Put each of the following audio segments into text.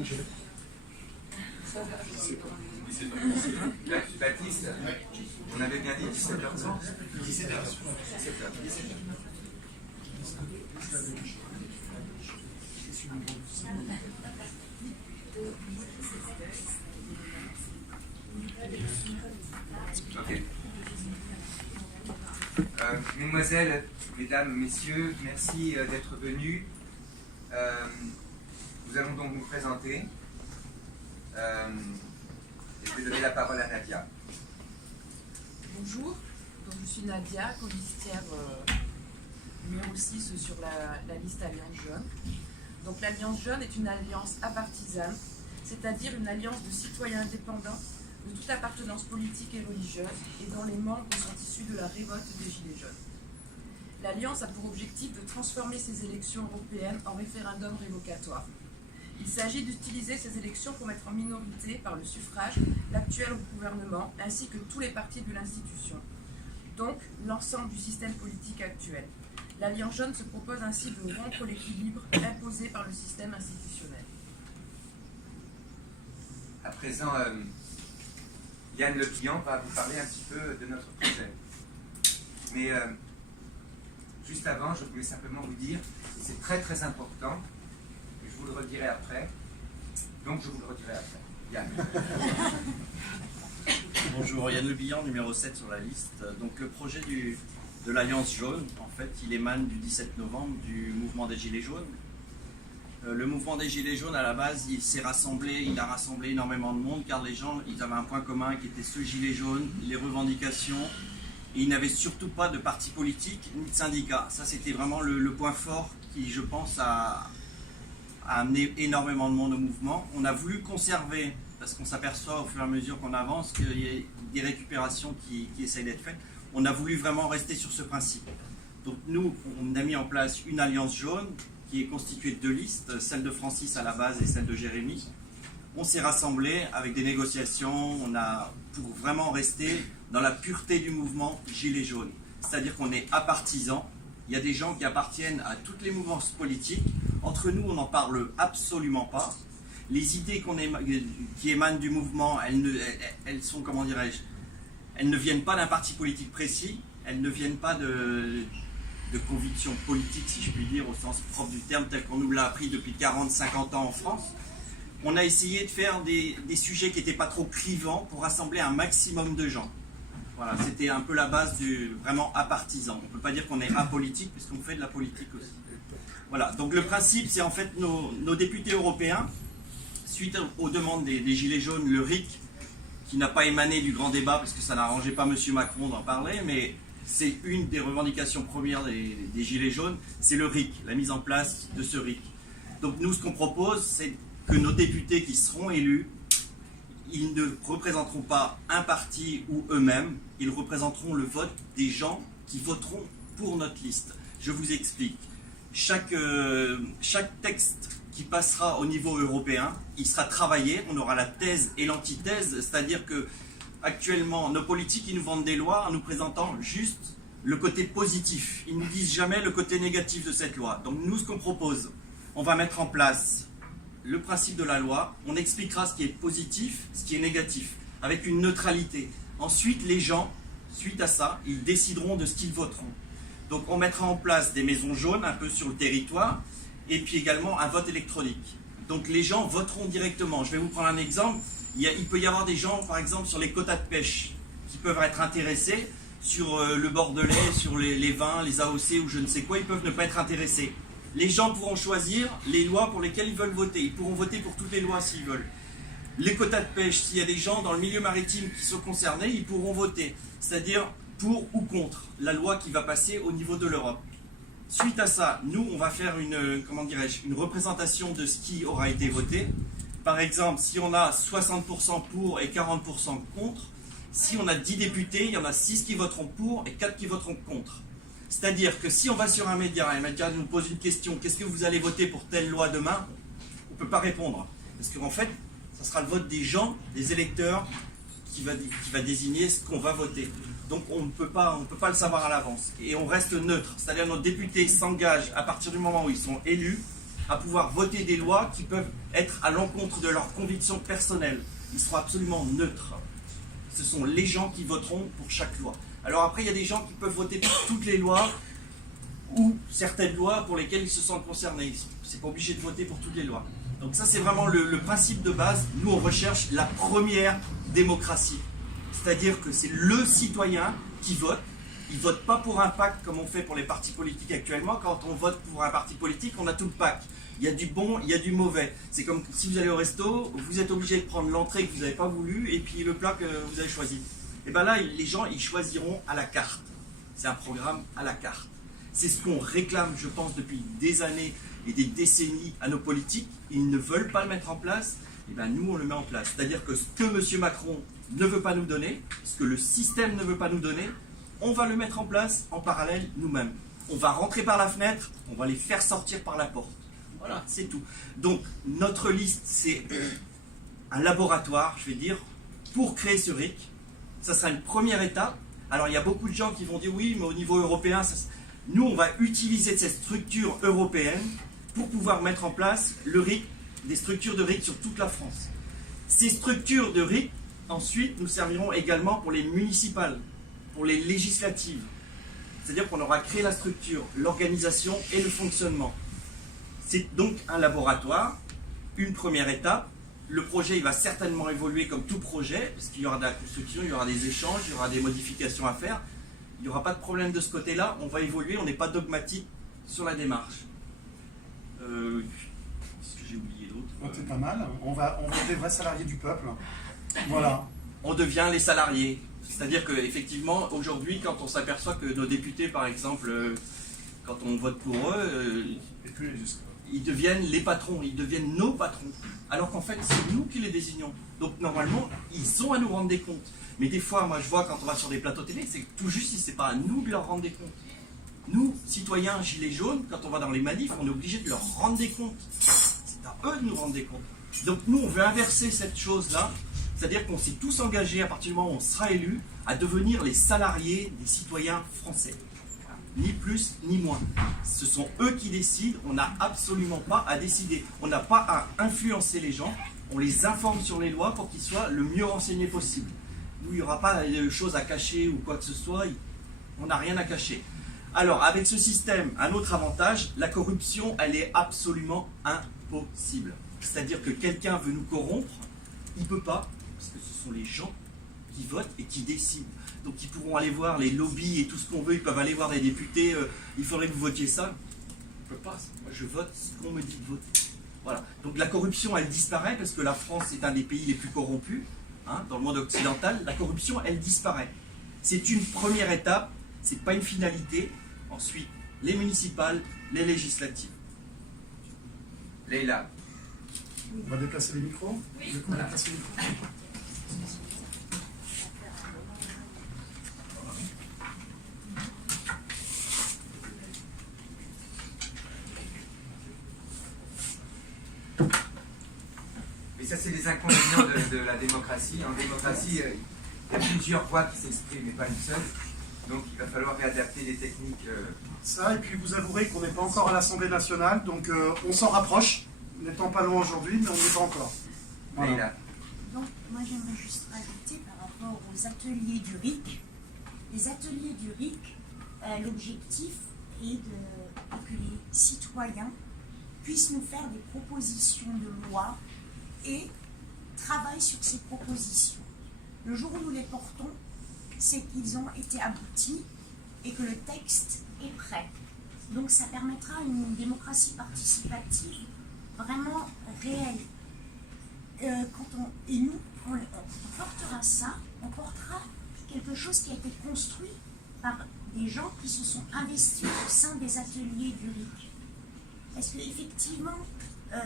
Angèle. Baptiste, on avait bien dit 17h30. 17h. Ok. Mesdemoiselles, mesdames, messieurs, merci d'être venus. Nous allons donc nous présenter. Et je vais donner la parole à Nadia. Bonjour, donc je suis Nadia, colistière numéro 6 sur la liste Alliance Jaune. Donc l'Alliance Jaune est une alliance apartisane, c'est-à-dire une alliance de citoyens indépendants de toute appartenance politique et religieuse et dont les membres sont issus de la révolte des Gilets jaunes. L'Alliance a pour objectif de transformer ces élections européennes en référendum révocatoire. Il s'agit d'utiliser ces élections pour mettre en minorité, par le suffrage, l'actuel gouvernement ainsi que tous les partis de l'institution, donc l'ensemble du système politique actuel. L'Alliance Jaune se propose ainsi de rompre l'équilibre imposé par le système institutionnel. À présent, Yann Le Bihan va vous parler un petit peu de notre projet. Mais juste avant, je voulais simplement vous dire, et c'est très très important, et je vous le redirai après, donc je vous le redirai après. Yann. Bonjour, Yann Le Bihan, numéro 7 sur la liste. Donc le projet de l'Alliance Jaune, en fait, il émane du 17 novembre du mouvement des Gilets jaunes. Le mouvement des Gilets jaunes, à la base, il a rassemblé énormément de monde, car les gens, ils avaient un point commun qui était ce gilet jaune, les revendications, et ils n'avaient surtout pas de parti politique ni de syndicat. Ça, c'était vraiment le point fort qui, je pense, a amené énormément de monde au mouvement. On a voulu conserver, parce qu'on s'aperçoit au fur et à mesure qu'on avance qu'il y a des récupérations qui essayent d'être faites. On a voulu vraiment rester sur ce principe. Donc nous, on a mis en place une alliance jaune qui est constituée de 2 listes, celle de Francis à la base et celle de Jérémy. On s'est rassemblés avec des négociations, pour vraiment rester dans la pureté du mouvement Gilets jaunes. C'est-à-dire qu'on est apartisan, il y a des gens qui appartiennent à toutes les mouvances politiques. Entre nous, on n'en parle absolument pas. Les idées qui émanent du mouvement, elles sont, comment dirais-je, elles ne viennent pas d'un parti politique précis, elles ne viennent pas de conviction politique, si je puis dire, au sens propre du terme, tel qu'on nous l'a appris depuis 40-50 ans en France. On a essayé de faire des sujets qui n'étaient pas trop clivants pour rassembler un maximum de gens. Voilà, c'était un peu la base du vraiment apartisan. On ne peut pas dire qu'on est apolitique, puisqu'on fait de la politique aussi. Voilà, donc le principe, c'est en fait nos députés européens, suite aux demandes des Gilets jaunes, le RIC, qui n'a pas émané du grand débat, parce que ça n'arrangeait pas M. Macron d'en parler, mais c'est une des revendications premières des Gilets jaunes, c'est le RIC, la mise en place de ce RIC. Donc nous, ce qu'on propose, c'est que nos députés qui seront élus, ils ne représenteront pas un parti ou eux-mêmes, ils représenteront le vote des gens qui voteront pour notre liste. Je vous explique. Chaque texte qui passera au niveau européen, il sera travaillé, on aura la thèse et l'antithèse, c'est-à-dire que actuellement, nos politiques, ils nous vendent des lois en nous présentant juste le côté positif. Ils ne nous disent jamais le côté négatif de cette loi. Donc nous, ce qu'on propose, on va mettre en place le principe de la loi, on expliquera ce qui est positif, ce qui est négatif, avec une neutralité. Ensuite, les gens, suite à ça, ils décideront de ce qu'ils voteront. Donc on mettra en place des maisons jaunes un peu sur le territoire, et puis également un vote électronique. Donc les gens voteront directement. Je vais vous prendre un exemple. Il peut y avoir des gens, par exemple, sur les quotas de pêche, qui peuvent être intéressés sur le bordelais, sur les vins, les AOC ou je ne sais quoi, ils peuvent ne pas être intéressés. Les gens pourront choisir les lois pour lesquelles ils veulent voter. Ils pourront voter pour toutes les lois s'ils veulent. Les quotas de pêche, s'il y a des gens dans le milieu maritime qui sont concernés, ils pourront voter. C'est-à-dire pour ou contre la loi qui va passer au niveau de l'Europe. Suite à ça, nous, on va faire une représentation de ce qui aura été voté. Par exemple, si on a 60% pour et 40% contre, si on a 10 députés, il y en a 6 qui voteront pour et 4 qui voteront contre. C'est-à-dire que si on va sur un média et un média nous pose une question, qu'est-ce que vous allez voter pour telle loi demain? On ne peut pas répondre. Parce qu'en fait, ça sera le vote des gens, des électeurs, qui va désigner ce qu'on va voter. Donc on ne peut pas le savoir à l'avance. Et on reste neutre. C'est-à-dire que nos députés s'engagent à partir du moment où ils sont élus à pouvoir voter des lois qui peuvent être à l'encontre de leurs convictions personnelles. Ils seront absolument neutres. Ce sont les gens qui voteront pour chaque loi. Alors après, il y a des gens qui peuvent voter pour toutes les lois ou certaines lois pour lesquelles ils se sentent concernés. C'est pas obligé de voter pour toutes les lois. Donc ça, c'est vraiment le principe de base. Nous, on recherche la première démocratie. C'est-à-dire que c'est le citoyen qui vote. Il ne vote pas pour un pacte comme on fait pour les partis politiques actuellement. Quand on vote pour un parti politique, on a tout le pacte. Il y a du bon, il y a du mauvais. C'est comme si vous allez au resto, vous êtes obligé de prendre l'entrée que vous n'avez pas voulu et puis le plat que vous avez choisi. Et bien là, les gens, ils choisiront à la carte. C'est un programme à la carte. C'est ce qu'on réclame, je pense, depuis des années et des décennies à nos politiques. Ils ne veulent pas le mettre en place. Et bien nous, on le met en place. C'est-à-dire que ce que M. Macron ne veut pas nous donner, ce que le système ne veut pas nous donner, on va le mettre en place en parallèle nous-mêmes. On va rentrer par la fenêtre, on va les faire sortir par la porte. Voilà, c'est tout. Donc, notre liste, c'est un laboratoire, je vais dire, pour créer ce RIC. Ça sera une première étape. Alors, il y a beaucoup de gens qui vont dire, oui, mais au niveau européen, nous, on va utiliser cette structure européenne pour pouvoir mettre en place le RIC, des structures de RIC sur toute la France. Ces structures de RIC, ensuite, nous serviront également pour les municipales, pour les législatives. C'est-à-dire qu'on aura créé la structure, l'organisation et le fonctionnement. C'est donc un laboratoire, une première étape. Le projet, il va certainement évoluer comme tout projet, parce qu'il y aura de la construction, il y aura des échanges, il y aura des modifications à faire. Il n'y aura pas de problème de ce côté-là, on va évoluer, on n'est pas dogmatique sur la démarche. Est-ce que j'ai oublié d'autres? C'est pas mal, on va être des vrais salariés du peuple. Voilà. On devient les salariés. C'est-à-dire qu'effectivement, aujourd'hui, quand on s'aperçoit que nos députés, par exemple, quand on vote pour eux, ils deviennent les patrons, ils deviennent nos patrons. Alors qu'en fait, c'est nous qui les désignons. Donc normalement, ils ont à nous rendre des comptes. Mais des fois, moi je vois quand on va sur des plateaux télé, c'est tout juste si c'est pas à nous de leur rendre des comptes. Nous, citoyens gilets jaunes, quand on va dans les manifs, on est obligé de leur rendre des comptes. C'est à eux de nous rendre des comptes. Donc nous, on veut inverser cette chose-là. C'est-à-dire qu'on s'est tous engagés, à partir du moment où on sera élus, à devenir les salariés des citoyens français. Ni plus, ni moins. Ce sont eux qui décident, on n'a absolument pas à décider. On n'a pas à influencer les gens, on les informe sur les lois pour qu'ils soient le mieux renseignés possible. Nous, il n'y aura pas de choses à cacher ou quoi que ce soit, on n'a rien à cacher. Alors, avec ce système, un autre avantage, la corruption, elle est absolument impossible. C'est-à-dire que quelqu'un veut nous corrompre, il ne peut pas, parce que ce sont les gens qui votent et qui décident. Donc ils pourront aller voir les lobbies et tout ce qu'on veut, ils peuvent aller voir des députés, il faudrait que vous votiez ça. Je ne peux pas, moi je vote ce qu'on me dit de voter. Voilà. Donc la corruption, elle disparaît, parce que la France est un des pays les plus corrompus, hein, dans le monde occidental. La corruption, elle disparaît. C'est une première étape, ce n'est pas une finalité. Ensuite, les municipales, les législatives. Leïla. On va déplacer les micros. Oui. Du coup, on va déplacer les micros. Mais ça, c'est les inconvénients de la démocratie. En démocratie, il y a plusieurs voix qui s'expriment, mais pas une seule. Donc il va falloir réadapter les techniques. Ça, et puis vous avouerez qu'on n'est pas encore à l'Assemblée nationale, donc on s'en rapproche, n'étant pas loin aujourd'hui, mais on n'y est pas encore. Voilà. Leïla. Donc, moi j'aimerais juste rajouter par rapport aux ateliers du RIC. Les ateliers du RIC, l'objectif est que les citoyens puissent nous faire des propositions de loi et travaillent sur ces propositions. Le jour où nous les portons, c'est qu'ils ont été aboutis et que le texte est prêt. Donc ça permettra une démocratie participative vraiment réelle. Et nous, on portera ça, on portera quelque chose qui a été construit par des gens qui se sont investis au sein des ateliers du RIC. Parce qu'effectivement,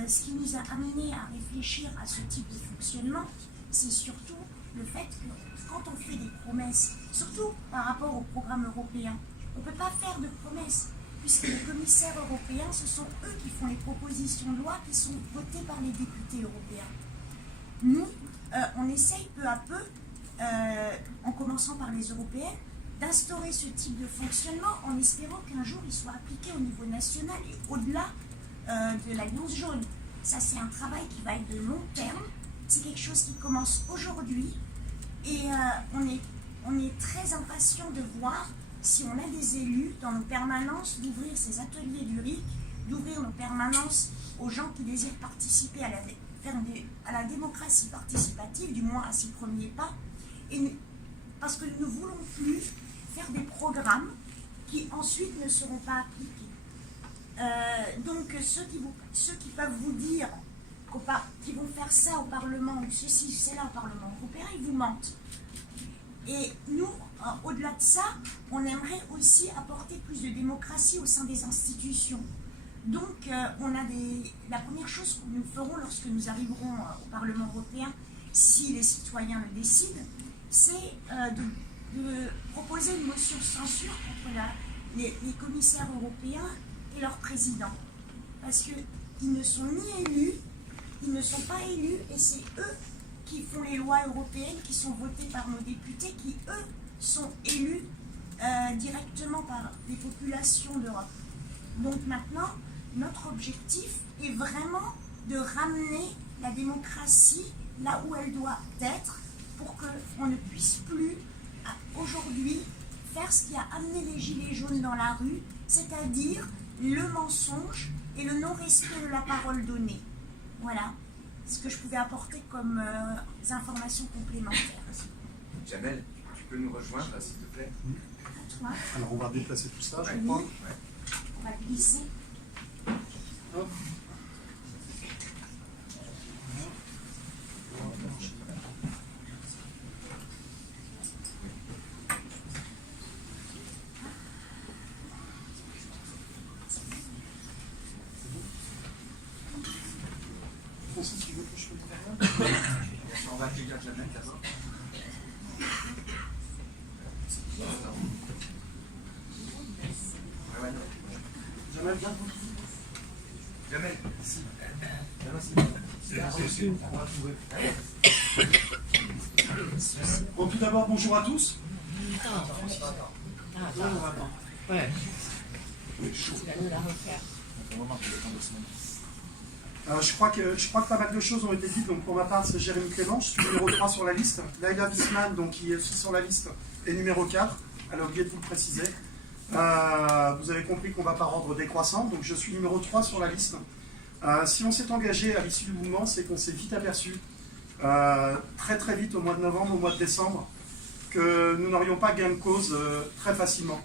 ce qui nous a amené à réfléchir à ce type de fonctionnement, c'est surtout le fait que quand on fait des promesses, surtout par rapport au programme européen, on ne peut pas faire de promesses, puisque les commissaires européens, ce sont eux qui font les propositions de loi qui sont votées par les députés européens. Nous, on essaye peu à peu, en commençant par les européennes, d'instaurer ce type de fonctionnement en espérant qu'un jour il soit appliqué au niveau national et au-delà de l'Alliance jaune. Ça, c'est un travail qui va être de long terme. C'est quelque chose qui commence aujourd'hui. Et on est très impatient de voir si on a des élus dans nos permanences, d'ouvrir ces ateliers du RIC, d'ouvrir nos permanences aux gens qui désirent participer à la démocratie participative, du moins à ses premiers pas. Parce que nous ne voulons plus faire des programmes qui ensuite ne seront pas appliqués. Donc ceux qui peuvent vous dire qu'ils vont faire ça au Parlement ou ceci, c'est là au Parlement européen, ils vous mentent. Et nous, au-delà de ça, on aimerait aussi apporter plus de démocratie au sein des institutions. Donc la première chose que nous ferons lorsque nous arriverons au Parlement européen, si les citoyens le décident, c'est de proposer une motion de censure contre les commissaires européens et leurs présidents. Parce qu'ils ne sont ni élus, ils ne sont pas élus, et c'est eux qui font les lois européennes, qui sont votées par nos députés, qui eux sont élus directement par les populations d'Europe. Donc maintenant, notre objectif est vraiment de ramener la démocratie là où elle doit être, pour qu'on ne puisse plus aujourd'hui faire ce qui a amené les Gilets jaunes dans la rue, c'est-à-dire le mensonge et le non-respect de la parole donnée. Voilà ce que je pouvais apporter comme informations complémentaires. Jamel, tu peux nous rejoindre, s'il te plaît? À toi. Alors on va déplacer tout ça, je Oui. crois. On va glisser. Hop. Si tu veux que je fasse ça. On va accueillir Jamel d'abord. Jamel, viens. Jamel, ici. Bon, tout d'abord, bonjour à tous. Je crois que pas mal de choses ont été dites. Donc pour ma part, c'est Jérémy Clément, je suis numéro 3 sur la liste. Laïla Wiesmann, donc, qui est aussi sur la liste, est numéro 4. Elle a oublié de vous le préciser. Vous avez compris qu'on ne va pas rendre décroissant, donc je suis numéro 3 sur la liste. Si on s'est engagé à l'issue du mouvement, c'est qu'on s'est vite aperçu, très très vite au mois de novembre, au mois de décembre, que nous n'aurions pas gain de cause très facilement.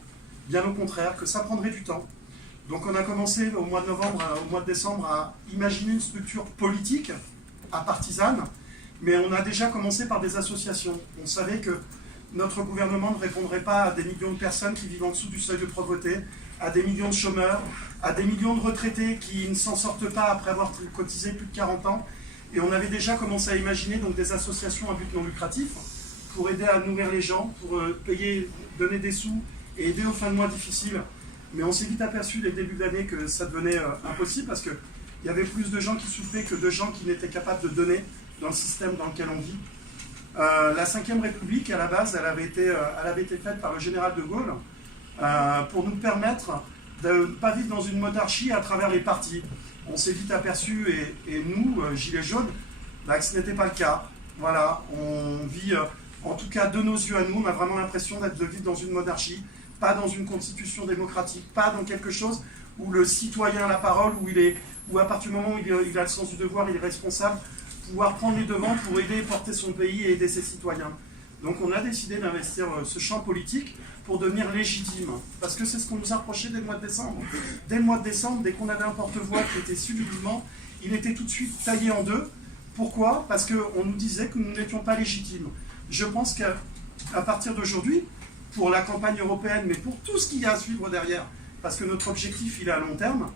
Bien au contraire, que ça prendrait du temps. Donc on a commencé au mois de novembre, au mois de décembre, à imaginer une structure politique, partisane, mais on a déjà commencé par des associations. On savait que notre gouvernement ne répondrait pas à des millions de personnes qui vivent en dessous du seuil de pauvreté, à des millions de chômeurs, à des millions de retraités qui ne s'en sortent pas après avoir cotisé plus de 40 ans. Et on avait déjà commencé à imaginer donc, des associations à but non lucratif pour aider à nourrir les gens, pour payer, donner des sous et aider aux fins de mois difficiles. Mais on s'est vite aperçu dès le début de l'année que ça devenait impossible parce qu'il y avait plus de gens qui souffraient que de gens qui n'étaient capables de donner dans le système dans lequel on vit. La Ve République, à la base, elle avait été faite par le général de Gaulle pour nous permettre de ne pas vivre dans une monarchie à travers les partis. On s'est vite aperçu, et nous, Gilets jaunes, que ce n'était pas le cas. Voilà, on vit, en tout cas de nos yeux à nous, on a vraiment l'impression de vivre dans une monarchie, pas dans une constitution démocratique, pas dans quelque chose où le citoyen a la parole, où à partir du moment où il a le sens du devoir, il est responsable, pouvoir prendre les devants pour aider et porter son pays et aider ses citoyens. Donc on a décidé d'investir ce champ politique pour devenir légitime, parce que c'est ce qu'on nous a reproché dès le mois de décembre. Dès le mois de décembre, dès qu'on avait un porte-voix qui était issu du mouvement, il était tout de suite taillé en deux. Pourquoi? Parce qu'on nous disait que nous n'étions pas légitimes. Je pense qu'à partir d'aujourd'hui, pour la campagne européenne, mais pour tout ce qu'il y a à suivre derrière, parce que notre objectif, il est à long terme,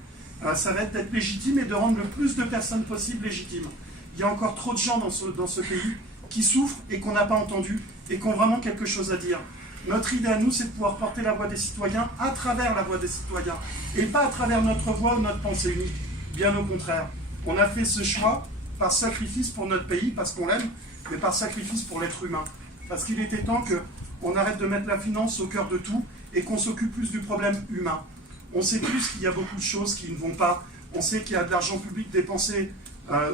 ça va être d'être légitime et de rendre le plus de personnes possible légitimes. Il y a encore trop de gens dans ce pays qui souffrent et qu'on n'a pas entendu et qui ont vraiment quelque chose à dire. Notre idée à nous, c'est de pouvoir porter la voix des citoyens à travers la voix des citoyens et pas à travers notre voix ou notre pensée unique. Bien au contraire. On a fait ce choix par sacrifice pour notre pays, parce qu'on l'aime, mais par sacrifice pour l'être humain. Parce qu'il était temps qu'on arrête de mettre la finance au cœur de tout et qu'on s'occupe plus du problème humain. On sait tous qu'il y a beaucoup de choses qui ne vont pas. On sait qu'il y a de l'argent public dépensé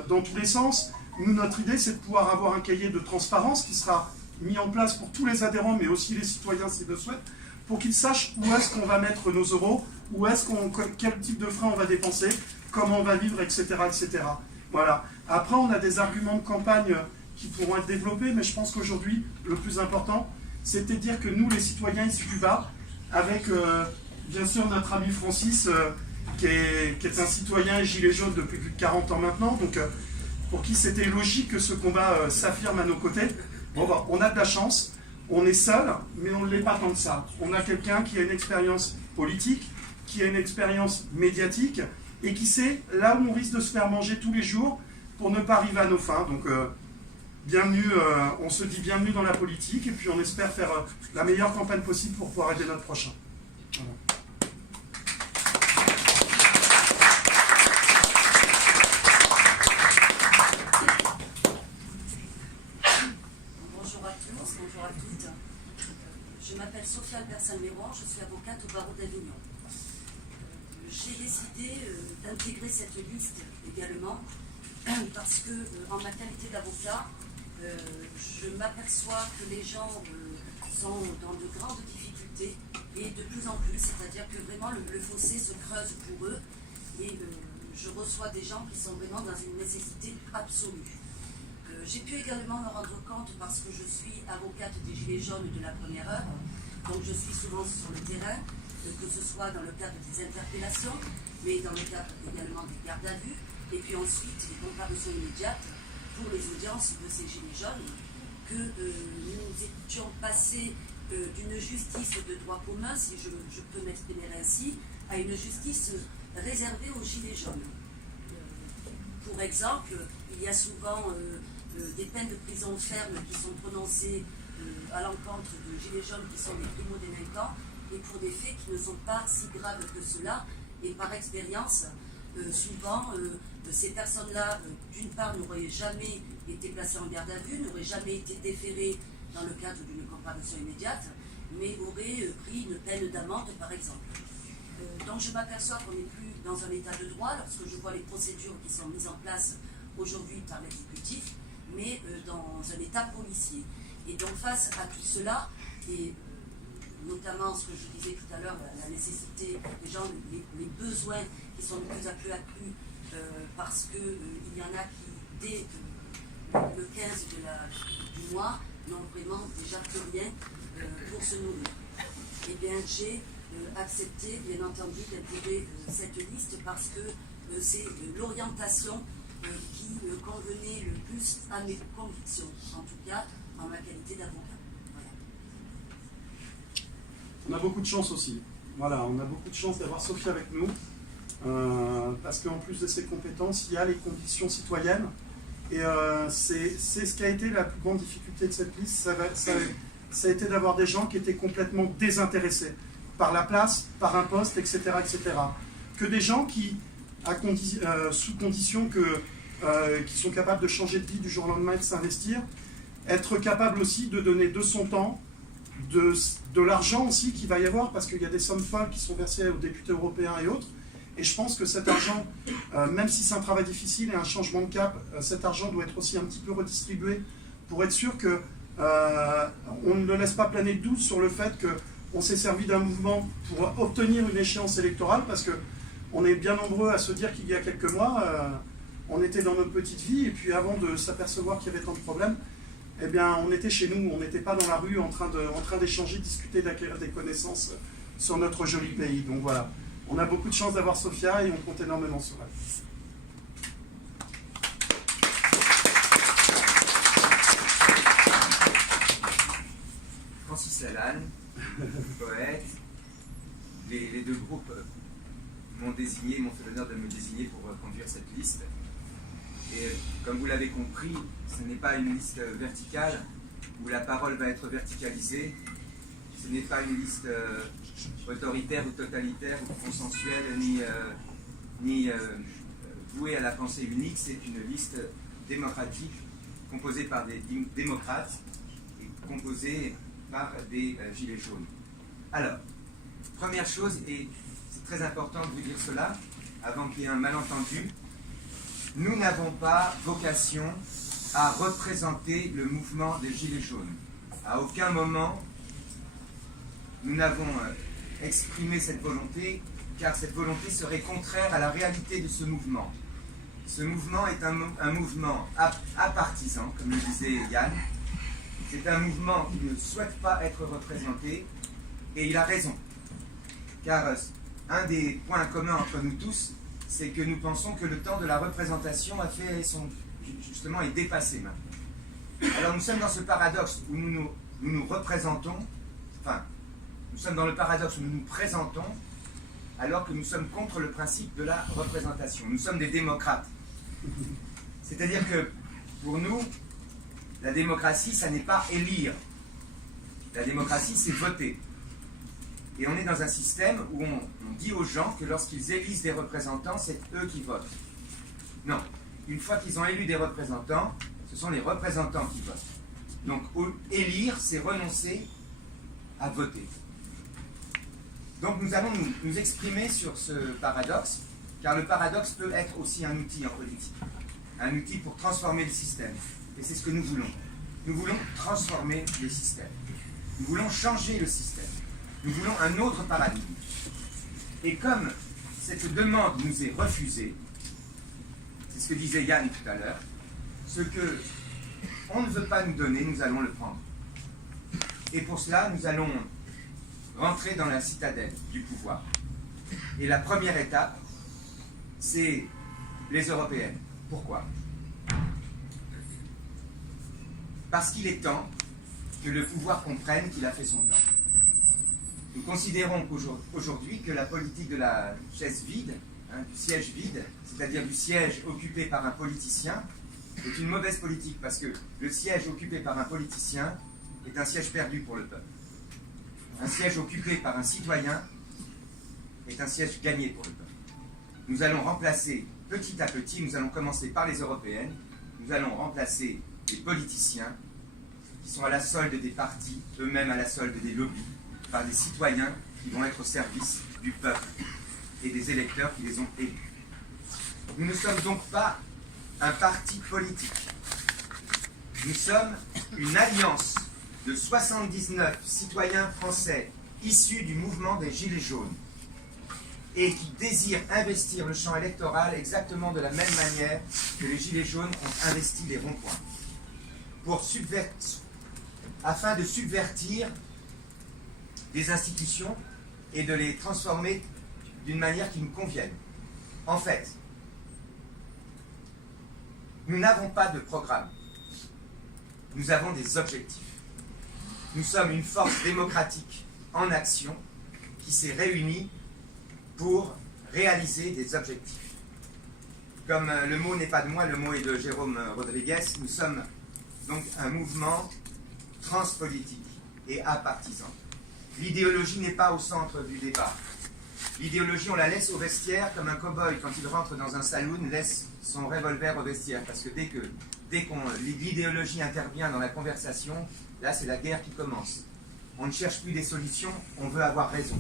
dans tous les sens. Nous, notre idée, c'est de pouvoir avoir un cahier de transparence qui sera mis en place pour tous les adhérents, mais aussi les citoyens s'ils le souhaitent, pour qu'ils sachent où est-ce qu'on va mettre nos euros, quel type de frein on va dépenser, comment on va vivre, etc., etc. Voilà. Après, on a des arguments de campagne qui pourront être développés, mais je pense qu'aujourd'hui, le plus important, c'était de dire que nous, les citoyens ici du bas, avec bien sûr notre ami Francis, qui est un citoyen gilet jaune depuis plus de 40 ans maintenant, donc pour qui c'était logique que ce combat s'affirme à nos côtés. Bon, bah, on a de la chance, on est seul, mais on ne l'est pas tant que ça. On a quelqu'un qui a une expérience politique, qui a une expérience médiatique, et qui sait là où on risque de se faire manger tous les jours pour ne pas arriver à nos fins. Donc, bienvenue, on se dit bienvenue dans la politique, et puis on espère faire la meilleure campagne possible pour pouvoir aider notre prochain. Voilà. Bonjour à tous, bonjour à toutes. Je m'appelle Sophia Albersin-Méroir, je suis avocate au barreau d'Avignon. J'ai décidé d'intégrer cette liste également parce que, en ma qualité d'avocat, je m'aperçois que les gens sont dans de grandes difficultés et de plus en plus, c'est-à-dire que vraiment le fossé se creuse pour eux et je reçois des gens qui sont vraiment dans une nécessité absolue. J'ai pu également me rendre compte, parce que je suis avocate des Gilets jaunes de la première heure, donc je suis souvent sur le terrain, que ce soit dans le cadre des interpellations, mais dans le cadre également des gardes à vue, et puis ensuite les comparutions immédiates pour les audiences de ces Gilets jaunes, que nous étions passés d'une justice de droit commun, si je peux m'exprimer ainsi, à une justice réservée aux Gilets jaunes. Pour exemple, il y a souvent des peines de prison ferme qui sont prononcées à l'encontre de Gilets jaunes qui sont des primo-délinquants et pour des faits qui ne sont pas si graves que cela. Et par expérience, souvent, ces personnes-là, d'une part, n'auraient jamais été placées en garde à vue, n'auraient jamais été déférées dans le cadre d'une comparution immédiate, mais auraient pris une peine d'amende, par exemple. Donc je m'aperçois qu'on n'est plus dans un état de droit lorsque je vois les procédures qui sont mises en place aujourd'hui par l'exécutif, mais dans un état policier. Et donc face à tout cela, et notamment ce que je disais tout à l'heure, la nécessité des gens, les besoins qui sont de plus en plus accrus, parce qu'il y en a qui, dès le 15 du mois, n'ont vraiment déjà plus rien pour se nourrir. Eh bien, j'ai accepté, bien entendu, d'intégrer cette liste parce que c'est l'orientation qui convenait le plus à mes convictions, en tout cas en ma qualité d'avocat. Voilà. On a beaucoup de chance aussi. Voilà, on a beaucoup de chance d'avoir Sophie avec nous, parce qu'en plus de ses compétences, il y a les convictions citoyennes. Et c'est ce qui a été la plus grande difficulté de cette liste, ça a été d'avoir des gens qui étaient complètement désintéressés par la place, par un poste, etc. etc. Que des gens qui, sous condition qui sont capables de changer de vie du jour au lendemain et de s'investir, être capables aussi de donner de son temps, de l'argent aussi qu'il va y avoir, parce qu'il y a des sommes folles qui sont versées aux députés européens et autres. Et je pense que cet argent, même si c'est un travail difficile et un changement de cap, cet argent doit être aussi un petit peu redistribué pour être sûr que on ne le laisse pas planer de doute sur le fait qu'on s'est servi d'un mouvement pour obtenir une échéance électorale, parce qu'on est bien nombreux à se dire qu'il y a quelques mois, on était dans notre petite vie, et puis avant de s'apercevoir qu'il y avait tant de problèmes, eh bien, on était chez nous, on n'était pas dans la rue en train d'échanger, discuter, d'acquérir des connaissances sur notre joli pays. Donc voilà, on a beaucoup de chance d'avoir Sophia et on compte énormément sur elle. Francis Lalanne, poète. Les deux groupes m'ont fait l'honneur de me désigner pour conduire cette liste. Et comme vous l'avez compris, ce n'est pas une liste verticale où la parole va être verticalisée. Ce n'est pas une liste autoritaire ou totalitaire ou consensuelle ni vouée à la pensée unique. C'est une liste démocratique composée par des démocrates et composée par des gilets jaunes. Alors, première chose, et c'est très important de vous dire cela, avant qu'il y ait un malentendu, nous n'avons pas vocation à représenter le mouvement des Gilets jaunes. À aucun moment, nous n'avons exprimé cette volonté, car cette volonté serait contraire à la réalité de ce mouvement. Ce mouvement est un mouvement apartisan, comme le disait Yann. C'est un mouvement qui ne souhaite pas être représenté, et il a raison. Car un des points communs entre nous tous, c'est que nous pensons que le temps de la représentation justement est dépassé maintenant. Alors nous sommes dans ce paradoxe où nous nous représentons, enfin, nous sommes dans le paradoxe où nous nous présentons, alors que nous sommes contre le principe de la représentation. Nous sommes des démocrates. C'est-à-dire que pour nous, la démocratie, ça n'est pas élire. La démocratie, c'est voter. Et on est dans un système où on dit aux gens que lorsqu'ils élisent des représentants, c'est eux qui votent. Non. Une fois qu'ils ont élu des représentants, ce sont les représentants qui votent. Donc, élire, c'est renoncer à voter. Donc, nous allons nous exprimer sur ce paradoxe, car le paradoxe peut être aussi un outil en politique. Un outil pour transformer le système. Et c'est ce que nous voulons. Nous voulons transformer le système. Nous voulons changer le système. Nous voulons un autre paradigme. Et comme cette demande nous est refusée, c'est ce que disait Yann tout à l'heure, ce que on ne veut pas nous donner, nous allons le prendre. Et pour cela, nous allons rentrer dans la citadelle du pouvoir. Et la première étape, c'est les européennes. Pourquoi? Parce qu'il est temps que le pouvoir comprenne qu'il a fait son temps. Nous considérons qu'aujourd'hui que la politique de la chaise vide, du siège vide, c'est-à-dire du siège occupé par un politicien, est une mauvaise politique, parce que le siège occupé par un politicien est un siège perdu pour le peuple. Un siège occupé par un citoyen est un siège gagné pour le peuple. Nous allons remplacer petit à petit, nous allons commencer par les européennes, nous allons remplacer les politiciens qui sont à la solde des partis, eux-mêmes à la solde des lobbies, par des citoyens qui vont être au service du peuple et des électeurs qui les ont élus. Nous ne sommes donc pas un parti politique. Nous sommes une alliance de 79 citoyens français issus du mouvement des Gilets jaunes et qui désirent investir le champ électoral exactement de la même manière que les Gilets jaunes ont investi les ronds-points, afin de subvertir des institutions et de les transformer d'une manière qui nous convienne. En fait, nous n'avons pas de programme. Nous avons des objectifs. Nous sommes une force démocratique en action qui s'est réunie pour réaliser des objectifs. Comme le mot n'est pas de moi, le mot est de Jérôme Rodriguez, nous sommes donc un mouvement transpolitique et apartisan. L'idéologie n'est pas au centre du débat. L'idéologie, on la laisse au vestiaire comme un cow-boy, quand il rentre dans un saloon, laisse son revolver au vestiaire. Parce que dès que l'idéologie intervient dans la conversation, là, c'est la guerre qui commence. On ne cherche plus des solutions, on veut avoir raison.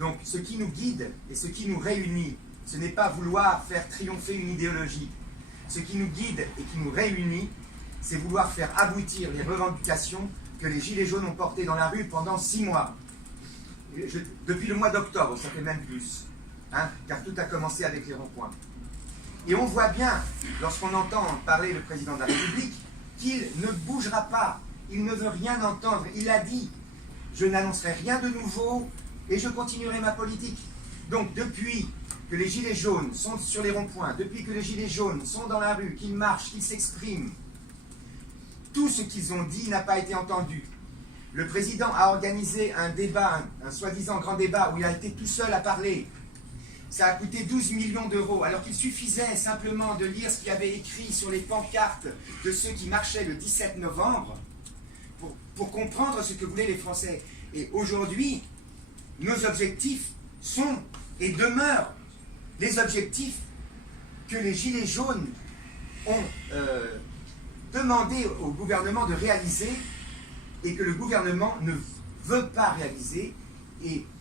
Donc, ce qui nous guide et ce qui nous réunit, ce n'est pas vouloir faire triompher une idéologie. Ce qui nous guide et qui nous réunit, c'est vouloir faire aboutir les revendications que les Gilets jaunes ont portées dans la rue pendant 6 mois. Depuis le mois d'octobre, ça fait même plus, car tout a commencé avec les ronds-points. Et on voit bien, lorsqu'on entend parler le président de la République, qu'il ne bougera pas, il ne veut rien entendre. Il a dit, je n'annoncerai rien de nouveau et je continuerai ma politique. Donc depuis que les Gilets jaunes sont sur les ronds-points, depuis que les Gilets jaunes sont dans la rue, qu'ils marchent, qu'ils s'expriment, tout ce qu'ils ont dit n'a pas été entendu. Le président a organisé un débat, un soi-disant grand débat, où il a été tout seul à parler. Ça a coûté 12 millions d'euros, alors qu'il suffisait simplement de lire ce qu'il y avait écrit sur les pancartes de ceux qui marchaient le 17 novembre pour comprendre ce que voulaient les Français. Et aujourd'hui, nos objectifs sont et demeurent les objectifs que les Gilets jaunes ont demandé au gouvernement de réaliser et que le gouvernement ne veut pas réaliser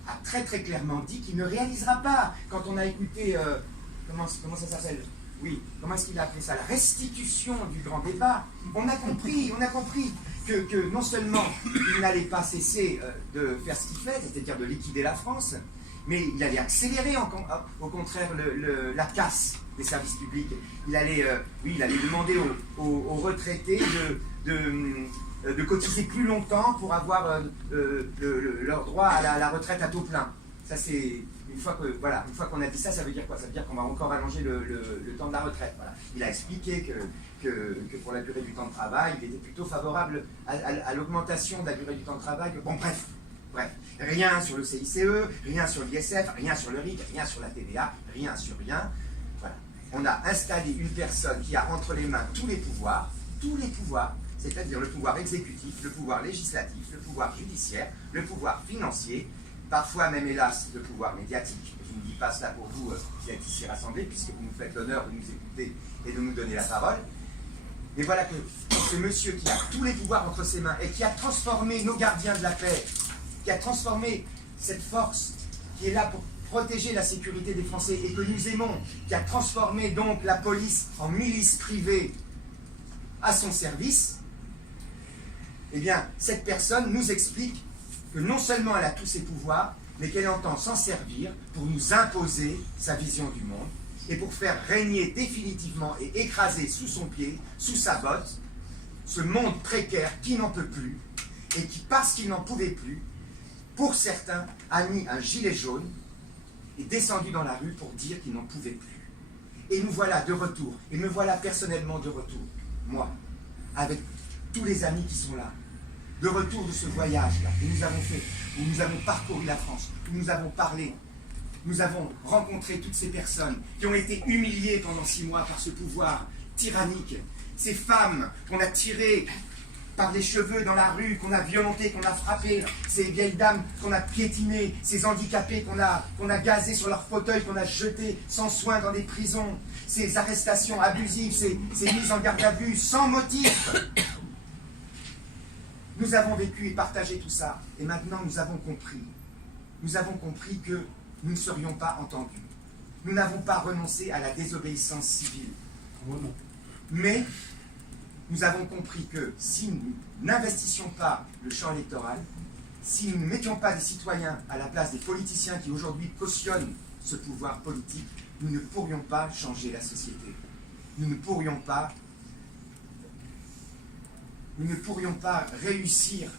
a très très clairement dit qu'il ne réalisera pas. Quand on a écouté, comment ça s'appelle? Oui, comment est-ce qu'il a appelé ça? La restitution du grand débat. On a compris que non seulement il n'allait pas cesser de faire ce qu'il fait, c'est-à-dire de liquider la France, mais il allait accélérer au contraire la casse des services publics. Il allait demander aux retraités de cotiser plus longtemps pour avoir leur droit à la retraite à taux plein. Ça, c'est une fois qu'on a dit ça, ça veut dire quoi? Ça veut dire qu'on va encore allonger le temps de la retraite. Voilà. Il a expliqué que pour la durée du temps de travail, il était plutôt favorable à l'augmentation de la durée du temps de travail. Bon, bref, rien sur le CICE, rien sur l'ISF, rien sur le RIC, rien sur la TVA, rien sur rien. Voilà. On a installé une personne qui a entre les mains tous les pouvoirs, c'est-à-dire le pouvoir exécutif, le pouvoir législatif, le pouvoir judiciaire, le pouvoir financier, parfois même, hélas, le pouvoir médiatique. Je ne dis pas cela pour vous qui êtes ici rassemblés, puisque vous nous faites l'honneur de nous écouter et de nous donner la parole. Et voilà que ce monsieur qui a tous les pouvoirs entre ses mains et qui a transformé nos gardiens de la paix, qui a transformé cette force qui est là pour protéger la sécurité des Français et que nous aimons, qui a transformé donc la police en milice privée à son service, eh bien, cette personne nous explique que non seulement elle a tous ses pouvoirs, mais qu'elle entend s'en servir pour nous imposer sa vision du monde et pour faire régner définitivement et écraser sous son pied, sous sa botte, ce monde précaire qui n'en peut plus et qui, parce qu'il n'en pouvait plus, pour certains, a mis un gilet jaune et descendu dans la rue pour dire qu'il n'en pouvait plus. Et nous voilà de retour, et me voilà personnellement de retour, moi, avec tous les amis qui sont là, de retour de ce voyage-là que nous avons fait, où nous avons parcouru la France, où nous avons parlé, nous avons rencontré toutes ces personnes qui ont été humiliées pendant 6 mois par ce pouvoir tyrannique, ces femmes qu'on a tirées par les cheveux dans la rue, qu'on a violentées, qu'on a frappées, ces vieilles dames qu'on a piétinées, ces handicapés qu'on a gazés sur leur fauteuil, qu'on a jetés sans soin dans des prisons, ces arrestations abusives, ces mises en garde à vue sans motif. Nous avons vécu et partagé tout ça, et maintenant nous avons compris que nous ne serions pas entendus. Nous n'avons pas renoncé à la désobéissance civile. Mais nous avons compris que si nous n'investissions pas le champ électoral, si nous ne mettions pas des citoyens à la place des politiciens qui aujourd'hui cautionnent ce pouvoir politique, nous ne pourrions pas changer la société. Nous ne pourrions pas réussir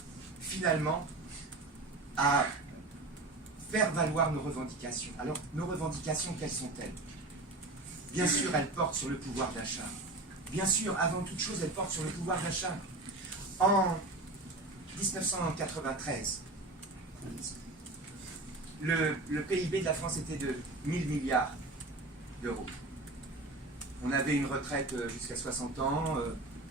finalement à faire valoir nos revendications. Alors, nos revendications, quelles sont-elles? Bien sûr, elles portent sur le pouvoir d'achat. Bien sûr, avant toute chose, elles portent sur le pouvoir d'achat. En 1993, le PIB de la France était de 1000 milliards d'euros. On avait une retraite jusqu'à 60 ans,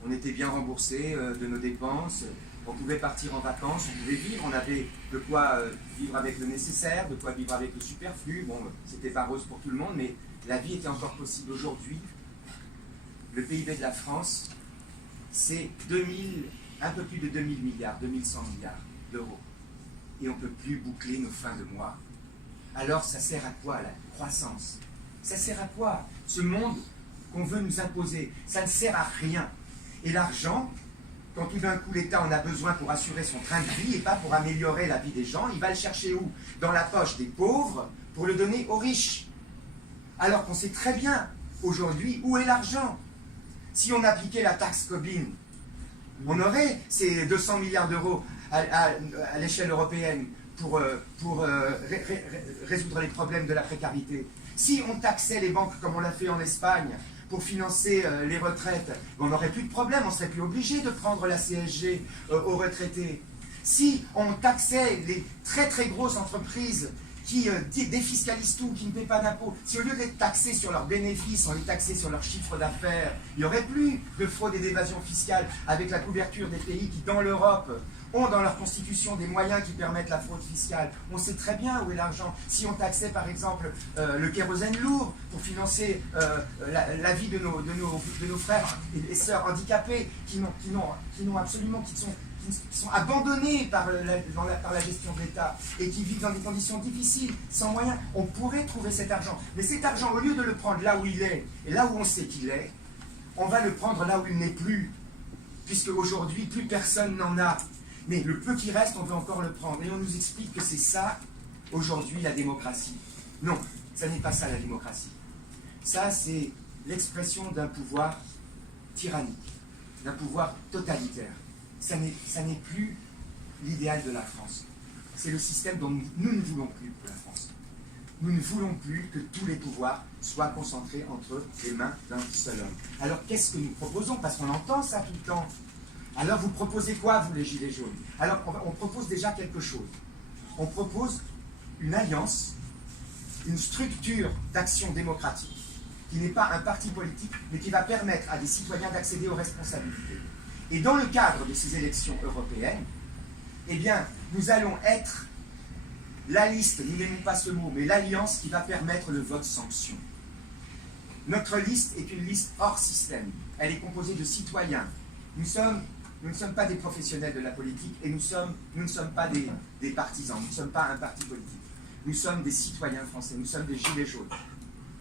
on était bien remboursé de nos dépenses, on pouvait partir en vacances, on pouvait vivre, on avait de quoi vivre avec le nécessaire, de quoi vivre avec le superflu. Bon, c'était pas rose pour tout le monde, mais la vie était encore possible. Aujourd'hui, le PIB de la France, c'est un peu plus de 2000 milliards, 2100 milliards d'euros. Et on ne peut plus boucler nos fins de mois. Alors ça sert à quoi la croissance? Ça sert à quoi ce monde qu'on veut nous imposer? Ça ne sert à rien. Et l'argent, quand tout d'un coup l'État en a besoin pour assurer son train de vie et pas pour améliorer la vie des gens, il va le chercher où? Dans la poche des pauvres pour le donner aux riches. Alors qu'on sait très bien aujourd'hui où est l'argent. Si on appliquait la taxe Tobin, on aurait ces 200 milliards d'euros à l'échelle européenne pour résoudre les problèmes de la précarité. Si on taxait les banques comme on l'a fait en Espagne pour financer les retraites, on n'aurait plus de problème, on ne serait plus obligé de prendre la CSG aux retraités. Si on taxait les très très grosses entreprises qui défiscalisent tout, qui ne paient pas d'impôts, si au lieu d'être taxés sur leurs bénéfices, on les taxait sur leur chiffre d'affaires, il n'y aurait plus de fraude et d'évasion fiscale avec la couverture des pays qui, dans l'Europe, ont dans leur constitution des moyens qui permettent la fraude fiscale. On sait très bien où est l'argent. Si on taxait par exemple le kérosène lourd pour financer la vie de nos frères et sœurs handicapés qui sont abandonnés par la gestion de l'État et qui vivent dans des conditions difficiles, sans moyens, on pourrait trouver cet argent. Mais cet argent, au lieu de le prendre là où il est, et là où on sait qu'il est, on va le prendre là où il n'est plus, puisque aujourd'hui, plus personne n'en a. Mais le peu qui reste, on veut encore le prendre. Et on nous explique que c'est ça, aujourd'hui, la démocratie. Non, ça n'est pas ça, la démocratie. Ça, c'est l'expression d'un pouvoir tyrannique, d'un pouvoir totalitaire. Ça n'est plus l'idéal de la France. C'est le système dont nous ne voulons plus pour la France. Nous ne voulons plus que tous les pouvoirs soient concentrés entre les mains d'un seul homme. Alors qu'est-ce que nous proposons? Parce qu'on entend ça tout le temps. Alors vous proposez quoi, vous les Gilets jaunes? Alors on propose déjà quelque chose. On propose une alliance, une structure d'action démocratique, qui n'est pas un parti politique, mais qui va permettre à des citoyens d'accéder aux responsabilités. Et dans le cadre de ces élections européennes, eh bien, nous allons être la liste, nous n'aimons pas ce mot, mais l'alliance qui va permettre le vote sanction. Notre liste est une liste hors système. Elle est composée de citoyens. Nous ne sommes pas des professionnels de la politique et nous ne sommes pas des partisans. Nous ne sommes pas un parti politique. Nous sommes des citoyens français. Nous sommes des gilets jaunes.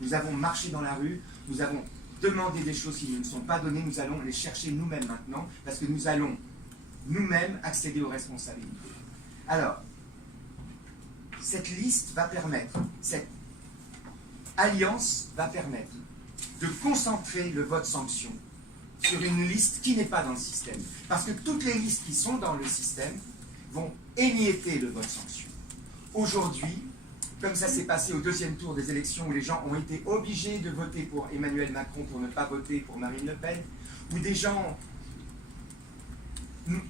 Nous avons marché dans la rue. Nous avons demandé des choses qui ne nous sont pas données. Nous allons les chercher nous-mêmes maintenant parce que nous allons nous-mêmes accéder aux responsabilités. Alors, cette liste va permettre, cette alliance va permettre de concentrer le vote sanction sur une liste qui n'est pas dans le système. Parce que toutes les listes qui sont dans le système vont émietter le vote sanction. Aujourd'hui, comme ça s'est passé au deuxième tour des élections où les gens ont été obligés de voter pour Emmanuel Macron pour ne pas voter pour Marine Le Pen, où des gens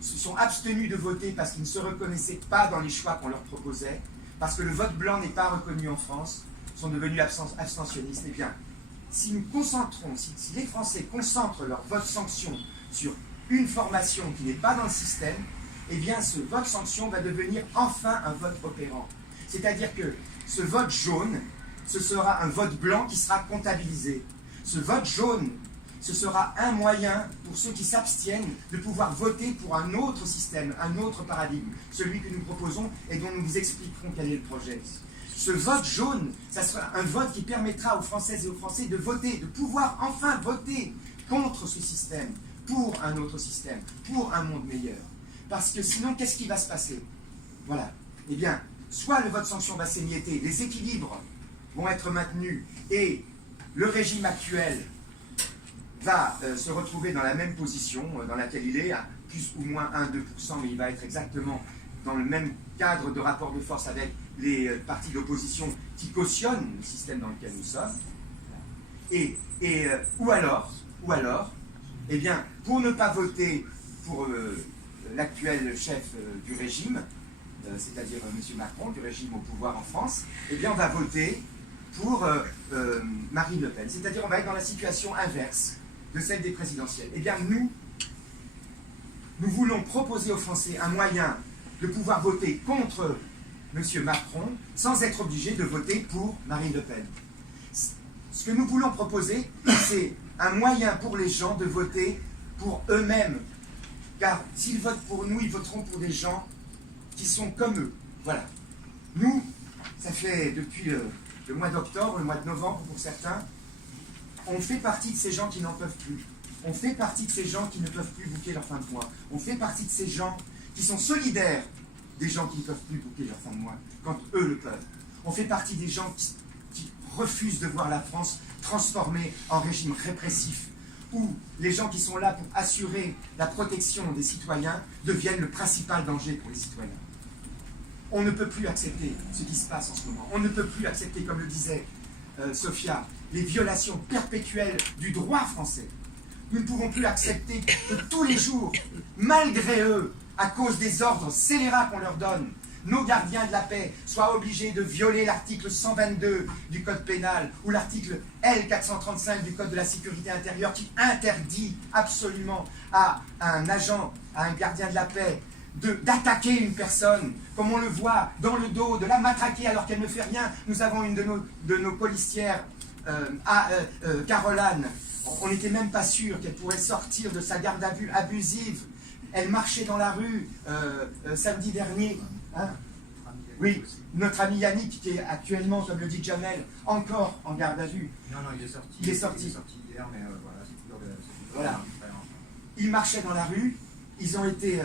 se sont abstenus de voter parce qu'ils ne se reconnaissaient pas dans les choix qu'on leur proposait, parce que le vote blanc n'est pas reconnu en France, sont devenus abstentionnistes. Eh bien, si nous concentrons, si les Français concentrent leur vote sanction sur une formation qui n'est pas dans le système, eh bien ce vote sanction va devenir enfin un vote opérant. C'est-à-dire que ce vote jaune, ce sera un vote blanc qui sera comptabilisé. Ce vote jaune, ce sera un moyen pour ceux qui s'abstiennent de pouvoir voter pour un autre système, un autre paradigme, celui que nous proposons et dont nous vous expliquerons quel est le projet. Ce vote jaune, ça sera un vote qui permettra aux Françaises et aux Français de voter, de pouvoir enfin voter contre ce système, pour un autre système, pour un monde meilleur. Parce que sinon, qu'est-ce qui va se passer? Voilà. Eh bien, soit le vote sanction va s'émietter, les équilibres vont être maintenus et le régime actuel va se retrouver dans la même position dans laquelle il est, à plus ou moins 1-2%, mais il va être exactement dans le même cadre de rapport de force avec les partis d'opposition qui cautionnent le système dans lequel nous sommes. Ou alors, eh bien, pour ne pas voter pour l'actuel chef du régime, c'est-à-dire M. Macron, du régime au pouvoir en France, eh bien, on va voter pour Marine Le Pen. C'est-à-dire, on va être dans la situation inverse de celle des présidentielles. Eh bien, nous voulons proposer aux Français un moyen de pouvoir voter contre M. Macron sans être obligé de voter pour Marine Le Pen. Ce que nous voulons proposer, c'est un moyen pour les gens de voter pour eux-mêmes. Car s'ils votent pour nous, ils voteront pour des gens qui sont comme eux. Voilà. Nous, ça fait depuis le mois d'octobre, le mois de novembre pour certains, on fait partie de ces gens qui n'en peuvent plus. On fait partie de ces gens qui ne peuvent plus boucler leur fin de mois. On fait partie de ces gens qui sont solidaires des gens qui ne peuvent plus boucler leur fin de mois, quand eux le peuvent. On fait partie des gens qui refusent de voir la France transformée en régime répressif, où les gens qui sont là pour assurer la protection des citoyens deviennent le principal danger pour les citoyens. On ne peut plus accepter ce qui se passe en ce moment. On ne peut plus accepter, comme le disait Sophia, les violations perpétuelles du droit français. Nous ne pouvons plus accepter que tous les jours, malgré eux, à cause des ordres scélérats qu'on leur donne, nos gardiens de la paix soient obligés de violer l'article 122 du Code pénal ou l'article L435 du Code de la sécurité intérieure qui interdit absolument à un agent, à un gardien de la paix d'attaquer une personne, comme on le voit, dans le dos, de la matraquer alors qu'elle ne fait rien. Nous avons une de nos policières, Caroline, on n'était même pas sûr qu'elle pourrait sortir de sa garde à vue abusive. Elle marchait dans la rue samedi dernier. Hein? Oui, notre ami Yannick, qui est actuellement, comme le dit Jamel, encore en garde à vue. Non, il est sorti. Il est sorti hier, mais voilà, c'est toujours voilà. Ils marchaient dans la rue, ils ont été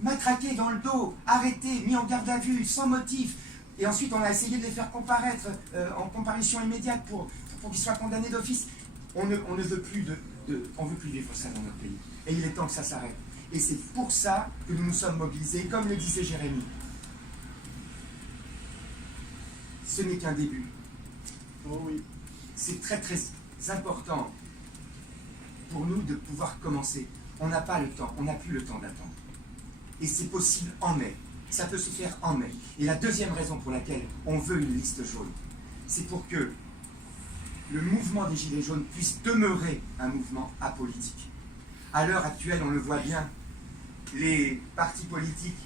matraqués dans le dos, arrêtés, mis en garde à vue, sans motif. Et ensuite, on a essayé de les faire comparaître en comparution immédiate pour qu'ils soient condamnés d'office. On ne veut plus on veut plus vivre ça dans notre pays. Et il est temps que ça s'arrête. Et c'est pour ça que nous nous sommes mobilisés, comme le disait Jérémy. Ce n'est qu'un début. Oh oui. C'est très très important pour nous de pouvoir commencer. On n'a pas le temps, on n'a plus le temps d'attendre. Et c'est possible en mai. Ça peut se faire en mai. Et la deuxième raison pour laquelle on veut une liste jaune, c'est pour que le mouvement des Gilets jaunes puisse demeurer un mouvement apolitique. À l'heure actuelle, on le voit bien, les partis politiques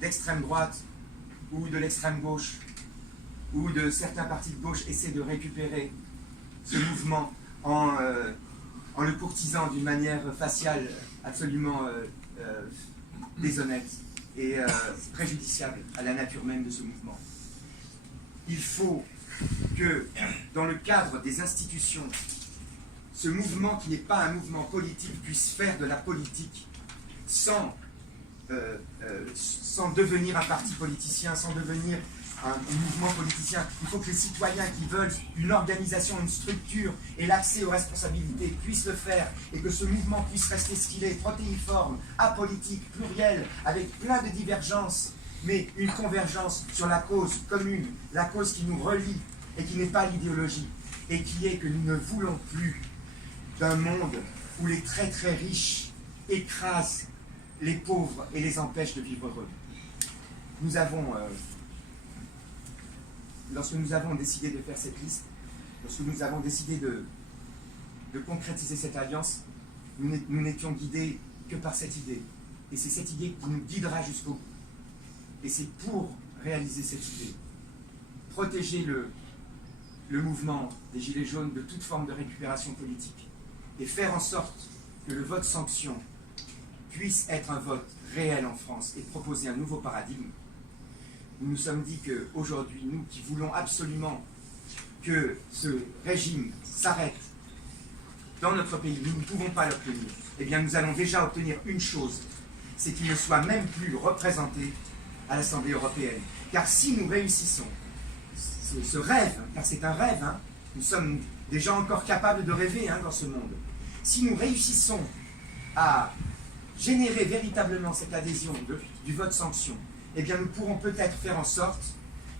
d'extrême droite ou de l'extrême gauche ou de certains partis de gauche essaient de récupérer ce mouvement en le courtisant d'une manière faciale absolument déshonnête et préjudiciable à la nature même de ce mouvement. Il faut que, dans le cadre des institutions, ce mouvement qui n'est pas un mouvement politique puisse faire de la politique sans devenir un parti politicien, sans devenir un mouvement politicien. Il faut que les citoyens qui veulent une organisation, une structure et l'accès aux responsabilités puissent le faire et que ce mouvement puisse rester ce qu'il est, protéiforme, apolitique, pluriel, avec plein de divergences, mais une convergence sur la cause commune, la cause qui nous relie et qui n'est pas l'idéologie, et qui est que nous ne voulons plus d'un monde où les très très riches écrasent les pauvres et les empêchent de vivre heureux. Nous avons... lorsque nous avons décidé de faire cette liste, lorsque nous avons décidé de concrétiser cette alliance, nous n'étions guidés que par cette idée. Et c'est cette idée qui nous guidera jusqu'au bout. Et c'est pour réaliser cette idée, protéger le mouvement des Gilets jaunes de toute forme de récupération politique et faire en sorte que le vote sanction puisse être un vote réel en France et proposer un nouveau paradigme. Nous nous sommes dit qu'aujourd'hui, nous qui voulons absolument que ce régime s'arrête dans notre pays, nous ne pouvons pas l'obtenir. Eh bien, nous allons déjà obtenir une chose, c'est qu'il ne soit même plus représenté à l'Assemblée européenne. Car si nous réussissons ce rêve, car c'est un rêve, hein, nous sommes des gens encore capables de rêver dans ce monde, si nous réussissons à générer véritablement cette adhésion du vote sanction, eh bien nous pourrons peut-être faire en sorte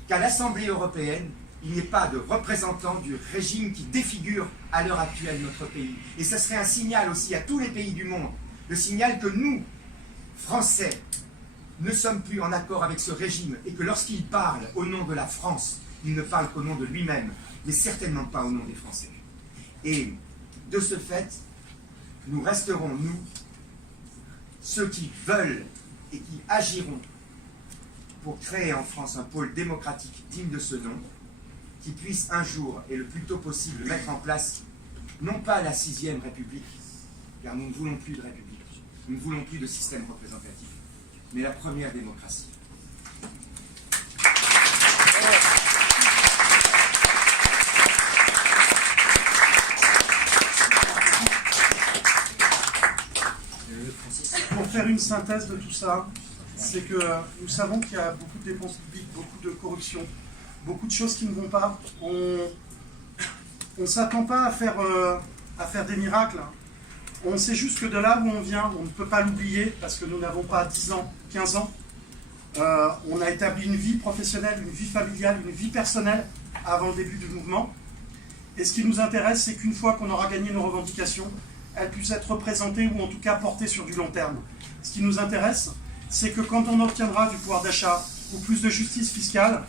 qu'à l'Assemblée européenne, il n'y ait pas de représentants du régime qui défigure à l'heure actuelle notre pays. Et ce serait un signal aussi à tous les pays du monde, le signal que nous, Français, ne sommes plus en accord avec ce régime et que lorsqu'il parle au nom de la France, il ne parle qu'au nom de lui-même, mais certainement pas au nom des Français. Et de ce fait, nous resterons, nous, ceux qui veulent et qui agiront pour créer en France un pôle démocratique digne de ce nom, qui puisse un jour, et le plus tôt possible, mettre en place, non pas la 6e République, car nous ne voulons plus de République, nous ne voulons plus de système représentatif, mais la première démocratie. Pour faire une synthèse de tout ça, c'est que nous savons qu'il y a beaucoup de dépenses publiques, beaucoup de corruption, beaucoup de choses qui ne vont pas. On ne s'attend pas à faire des miracles. On sait juste que de là où on vient, on ne peut pas l'oublier parce que nous n'avons pas 10 ans, 15 ans. On a établi une vie professionnelle, une vie familiale, une vie personnelle avant le début du mouvement. Et ce qui nous intéresse, c'est qu'une fois qu'on aura gagné nos revendications, elles puissent être représentées ou en tout cas portées sur du long terme. Ce qui nous intéresse, c'est que quand on obtiendra du pouvoir d'achat ou plus de justice fiscale,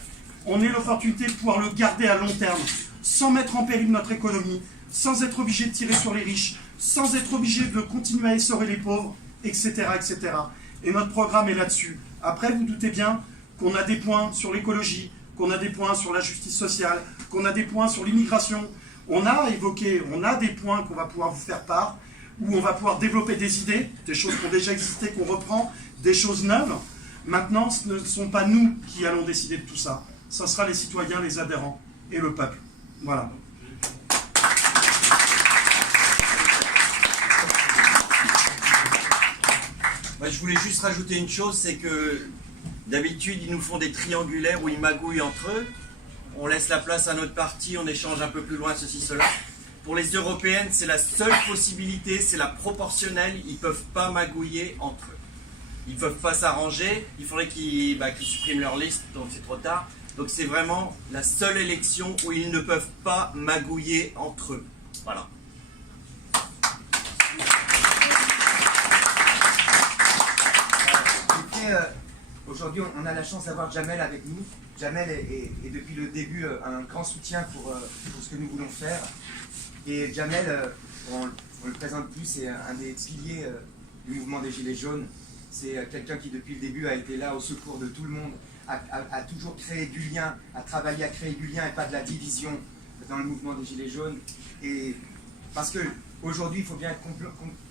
on ait l'opportunité de pouvoir le garder à long terme, sans mettre en péril notre économie, sans être obligé de tirer sur les riches, sans être obligé de continuer à essorer les pauvres, etc., etc. Et notre programme est là-dessus. Après, vous doutez bien qu'on a des points sur l'écologie, qu'on a des points sur la justice sociale, qu'on a des points sur l'immigration. On a des points qu'on va pouvoir vous faire part, où on va pouvoir développer des idées, des choses qui ont déjà existé, qu'on reprend, des choses neuves. Maintenant, ce ne sont pas nous qui allons décider de tout ça. Ce sera les citoyens, les adhérents et le peuple. Voilà. Moi, je voulais juste rajouter une chose, c'est que d'habitude, ils nous font des triangulaires où ils magouillent entre eux. On laisse la place à notre parti, on échange un peu plus loin, ceci, cela. Pour les européennes, c'est la seule possibilité, c'est la proportionnelle. Ils ne peuvent pas magouiller entre eux. Ils ne peuvent pas s'arranger. Il faudrait qu'ils suppriment leur liste, donc c'est trop tard. Donc c'est vraiment la seule élection où ils ne peuvent pas magouiller entre eux. Voilà. Aujourd'hui, on a la chance d'avoir Jamel avec nous. Jamel est depuis le début un grand soutien pour ce que nous voulons faire. Et Jamel, on le présente plus, c'est un des piliers du mouvement des Gilets jaunes. C'est quelqu'un qui, depuis le début, a été là au secours de tout le monde, a toujours créé du lien, a travaillé à créer du lien et pas de la division dans le mouvement des Gilets jaunes. Et parce qu'aujourd'hui, il faut bien être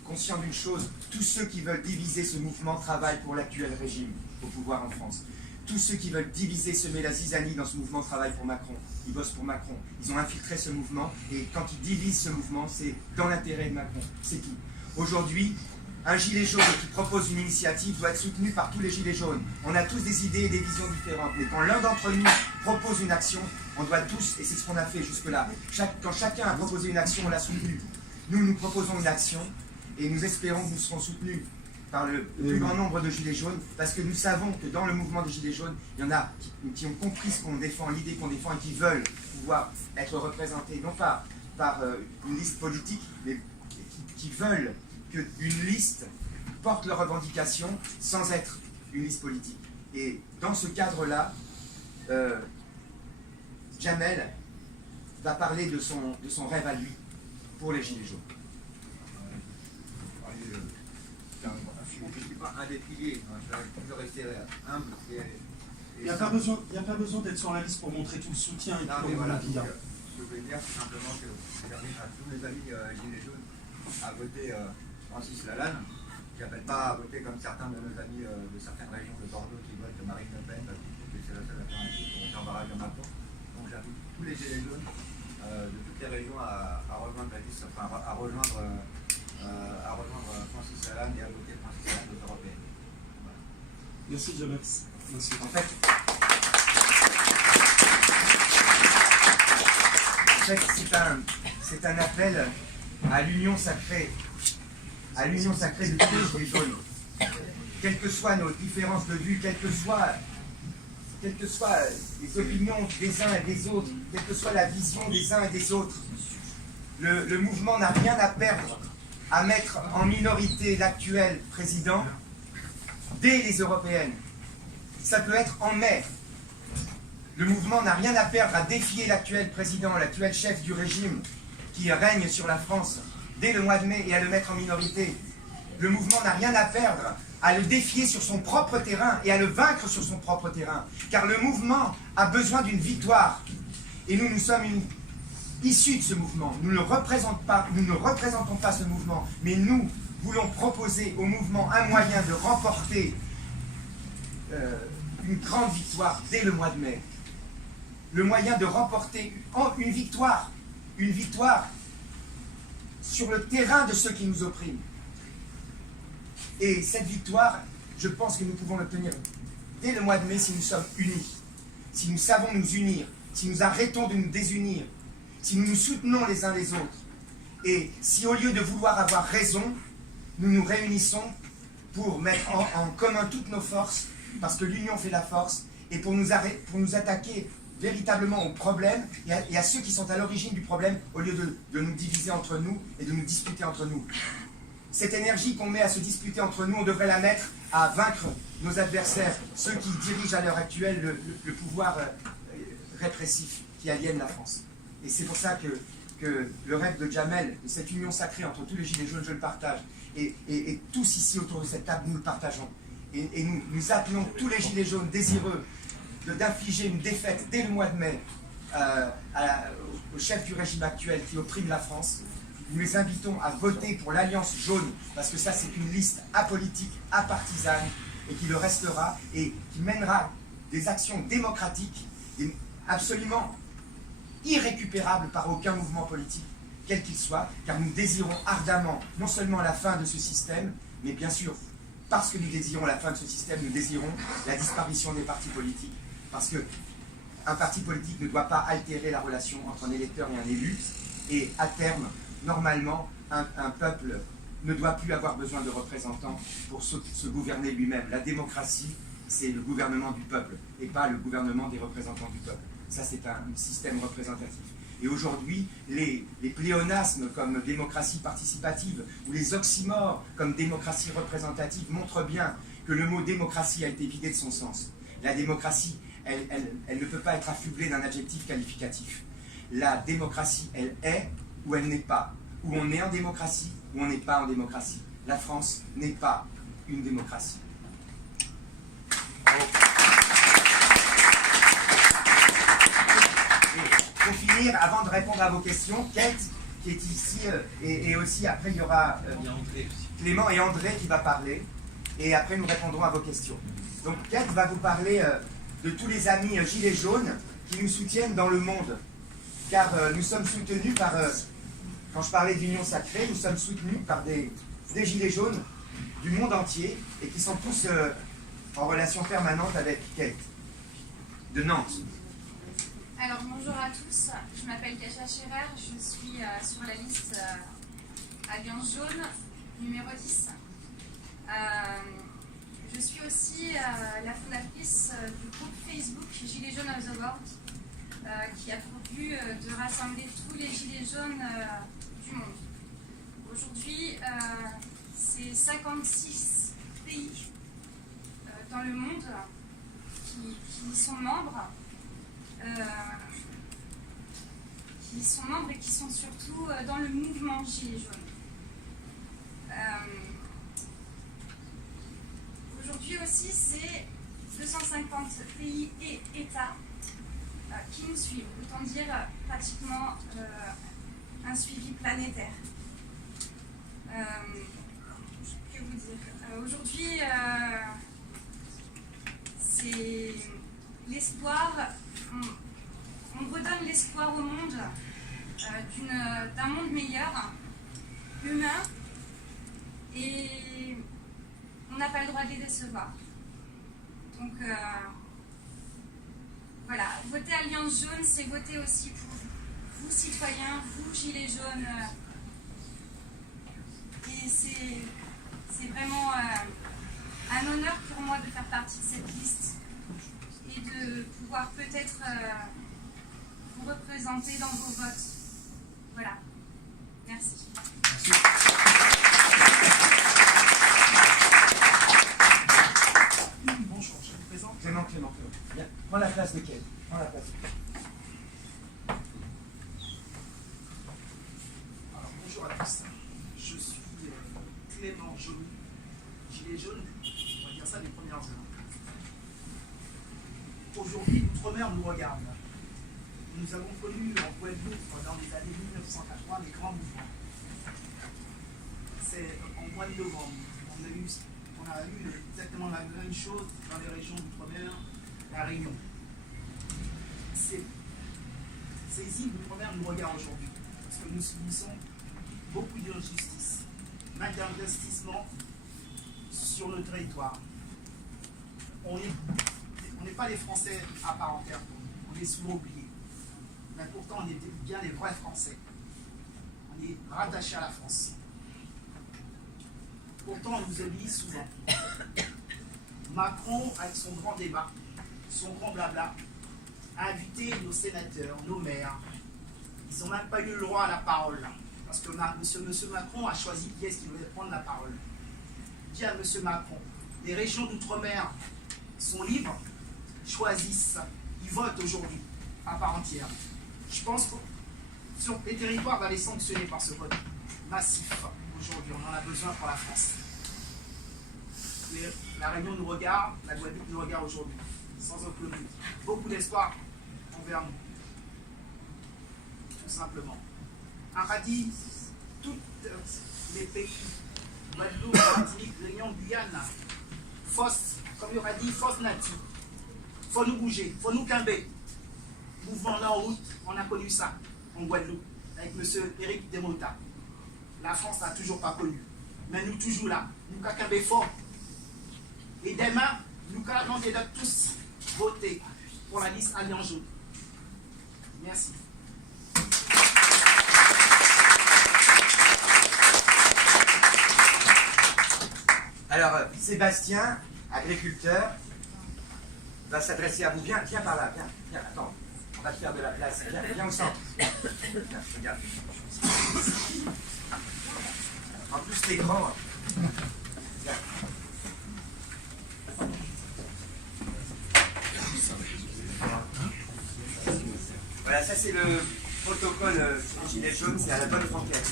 conscient d'une chose, tous ceux qui veulent diviser ce mouvement travaillent pour l'actuel régime au pouvoir en France. Tous ceux qui veulent diviser, semer la zizanie dans ce mouvement travaillent pour Macron. Ils bossent pour Macron. Ils ont infiltré ce mouvement et quand ils divisent ce mouvement, c'est dans l'intérêt de Macron. C'est tout. Aujourd'hui, un gilet jaune qui propose une initiative doit être soutenu par tous les gilets jaunes. On a tous des idées et des visions différentes, mais quand l'un d'entre nous propose une action, on doit tous, et c'est ce qu'on a fait jusque-là, quand chacun a proposé une action, on l'a soutenu. Nous proposons une action et nous espérons que nous serons soutenus par le plus grand nombre de gilets jaunes, parce que nous savons que dans le mouvement des gilets jaunes, il y en a qui ont compris ce qu'on défend, l'idée qu'on défend, et qui veulent pouvoir être représentés, non pas par une liste politique, mais qui veulent qu'une liste porte leurs revendications sans être une liste politique. Et dans ce cadre-là, Jamel va parler de son rêve à lui pour les gilets jaunes. Un des piliers, je vais rester humble. Il n'y a pas besoin d'être sur la liste pour montrer tout le soutien et Non, tout mais le voilà, qu'il y a. ce que je voulais dire, c'est simplement que j'invite à tous mes amis Gilets jaunes à voter Francis Lalanne. Je n'appelle pas à voter comme certains de nos amis de certaines régions de Bordeaux qui votent Marine Le Pen parce qu'ils trouvent que c'est la seule alternative pour faire barrage de Macron. Donc j'invite tous les Gilets jaunes de toutes les régions à rejoindre la liste, enfin à rejoindre Francis Lalanne et à voter Francis Lalanne aux européennes. Voilà. Merci Jamel. Merci. En fait, c'est un appel à l'union sacrée, de tous les Gilets jaunes. Quelles que soient nos différences de vue, quelles que soient les opinions des uns et des autres, quelle que soit la vision des uns et des autres, le mouvement n'a rien à perdre à mettre en minorité l'actuel président dès les européennes. Ça peut être en mai. Le mouvement n'a rien à perdre à défier l'actuel président, l'actuel chef du régime qui règne sur la France dès le mois de mai et à le mettre en minorité. Le mouvement n'a rien à perdre à le défier sur son propre terrain et à le vaincre sur son propre terrain. Car le mouvement a besoin d'une victoire. Et nous sommes issus de ce mouvement. Nous ne représentons pas ce mouvement, mais nous voulons proposer au mouvement un moyen de remporter une grande victoire dès le mois de mai. Le moyen de remporter une victoire sur le terrain de ceux qui nous oppriment. Et cette victoire, je pense que nous pouvons l'obtenir dès le mois de mai si nous sommes unis, si nous savons nous unir, si nous arrêtons de nous désunir, si nous nous soutenons les uns les autres, et si au lieu de vouloir avoir raison, nous nous réunissons pour mettre en commun toutes nos forces, parce que l'union fait la force, et pour nous attaquer véritablement aux problèmes et à ceux qui sont à l'origine du problème, au lieu de nous diviser entre nous et de nous disputer entre nous. Cette énergie qu'on met à se disputer entre nous, on devrait la mettre à vaincre nos adversaires, ceux qui dirigent à l'heure actuelle le pouvoir répressif qui aliène la France. Et c'est pour ça que le rêve de Jamel, de cette union sacrée entre tous les Gilets jaunes, je le partage. Et tous ici autour de cette table, nous le partageons. et nous appelons tous les gilets jaunes désireux d'infliger une défaite dès le mois de mai au chef du régime actuel qui opprime la France. Nous les invitons à voter pour l'Alliance jaune, parce que ça c'est une liste apolitique, apartisane, et qui le restera, et qui mènera des actions démocratiques absolument irrécupérables par aucun mouvement politique, quel qu'il soit, car nous désirons ardemment non seulement la fin de ce système, mais bien sûr, parce que nous désirons la fin de ce système, nous désirons la disparition des partis politiques, parce qu'un parti politique ne doit pas altérer la relation entre un électeur et un élu, et à terme, normalement, un peuple ne doit plus avoir besoin de représentants pour se gouverner lui-même. La démocratie, c'est le gouvernement du peuple, et pas le gouvernement des représentants du peuple. Ça, c'est un système représentatif. Et aujourd'hui, les pléonasmes comme démocratie participative ou les oxymores comme démocratie représentative montrent bien que le mot démocratie a été vidé de son sens. La démocratie, elle ne peut pas être affublée d'un adjectif qualificatif. La démocratie, elle est ou elle n'est pas. Ou on est en démocratie ou on n'est pas en démocratie. La France n'est pas une démocratie. Pour finir, avant de répondre à vos questions, Kate, qui est ici, et aussi après il y aura Clément et André qui va parler, et après nous répondrons à vos questions. Donc Kate va vous parler de tous les amis gilets jaunes qui nous soutiennent dans le monde, car nous sommes soutenus par, quand je parlais d'union sacrée, nous sommes soutenus par des gilets jaunes du monde entier, et qui sont tous en relation permanente avec Kate, de Nantes. Alors bonjour à tous, je m'appelle Kasia Scherer, je suis sur la liste Alliance Jaune, numéro 10. Je suis aussi la fondatrice du groupe Facebook Gilets jaunes of the World, qui a pour but de rassembler tous les gilets jaunes du monde. Aujourd'hui, c'est 56 pays dans le monde qui sont membres. Qui sont membres et qui sont surtout dans le mouvement Gilets jaunes. Aujourd'hui aussi, c'est 250 pays et États qui nous suivent, autant dire pratiquement un suivi planétaire. Que vous dire aujourd'hui, c'est l'espoir. On redonne l'espoir au monde d'un monde meilleur, humain, et on n'a pas le droit de les décevoir. Donc voilà, voter Alliance Jaune, c'est voter aussi pour vous citoyens, vous gilets jaunes, et c'est vraiment un honneur pour moi de faire partie de cette liste et de pouvoir peut-être vous représenter dans vos votes. Voilà. Merci. Bonjour, je vous présente. Clément. Bien. Prends la place de Kate. Alors, bonjour à tous. Je suis Clément Joly, gilet jaune, on va dire ça les premières heures. Aujourd'hui, l'outre-mer nous regarde. Nous avons connu en Guadeloupe, dans les années 1980, les grands mouvements. C'est en mois de novembre. On a eu exactement la même chose dans les régions d'outre-mer, la Réunion. Ces îles d'outre-mer nous regardent aujourd'hui, parce que nous subissons beaucoup d'injustices, manque d'investissement sur le territoire. On n'est pas les Français à part entière, on est souvent oubliés. Mais pourtant, on est bien les vrais Français. On est rattachés à la France. Pourtant, on nous oublie souvent. Macron, avec son grand débat, son grand blabla, a invité nos sénateurs, nos maires. Ils n'ont même pas eu le droit à la parole. Parce que M. Macron a choisi qui est-ce qui devait prendre la parole. Dis à M. Macron, les régions d'outre-mer sont libres, choisissent, ils votent aujourd'hui, à part entière. Je pense que sur les territoires va les sanctionner par ce vote massif aujourd'hui. On en a besoin pour la France. La Réunion nous regarde, la Guadeloupe nous regarde aujourd'hui, sans aucun doute. Beaucoup d'espoir envers nous, tout simplement. Aradi, tous les pays, Guadeloupe, Martinique, Réunion, Guyane, force, comme il aura dit, force native. Il faut nous bouger, il faut nous camber. Mouvement là en route, on a connu ça en Guadeloupe, avec M. Éric Desmota. La France n'a toujours pas connu. Mais nous toujours là, nous avons camber fort. Et demain, nous allons tous voter pour la liste Alliance Jaune. Merci. Alors, Sébastien, agriculteur, va s'adresser à vous. Viens par là, viens, attends. On va te faire de la place. Viens au centre. Viens, regarde. En plus, t'es grand. Viens. Voilà, ça c'est le protocole des Gilets jaunes, c'est à la bonne franquette.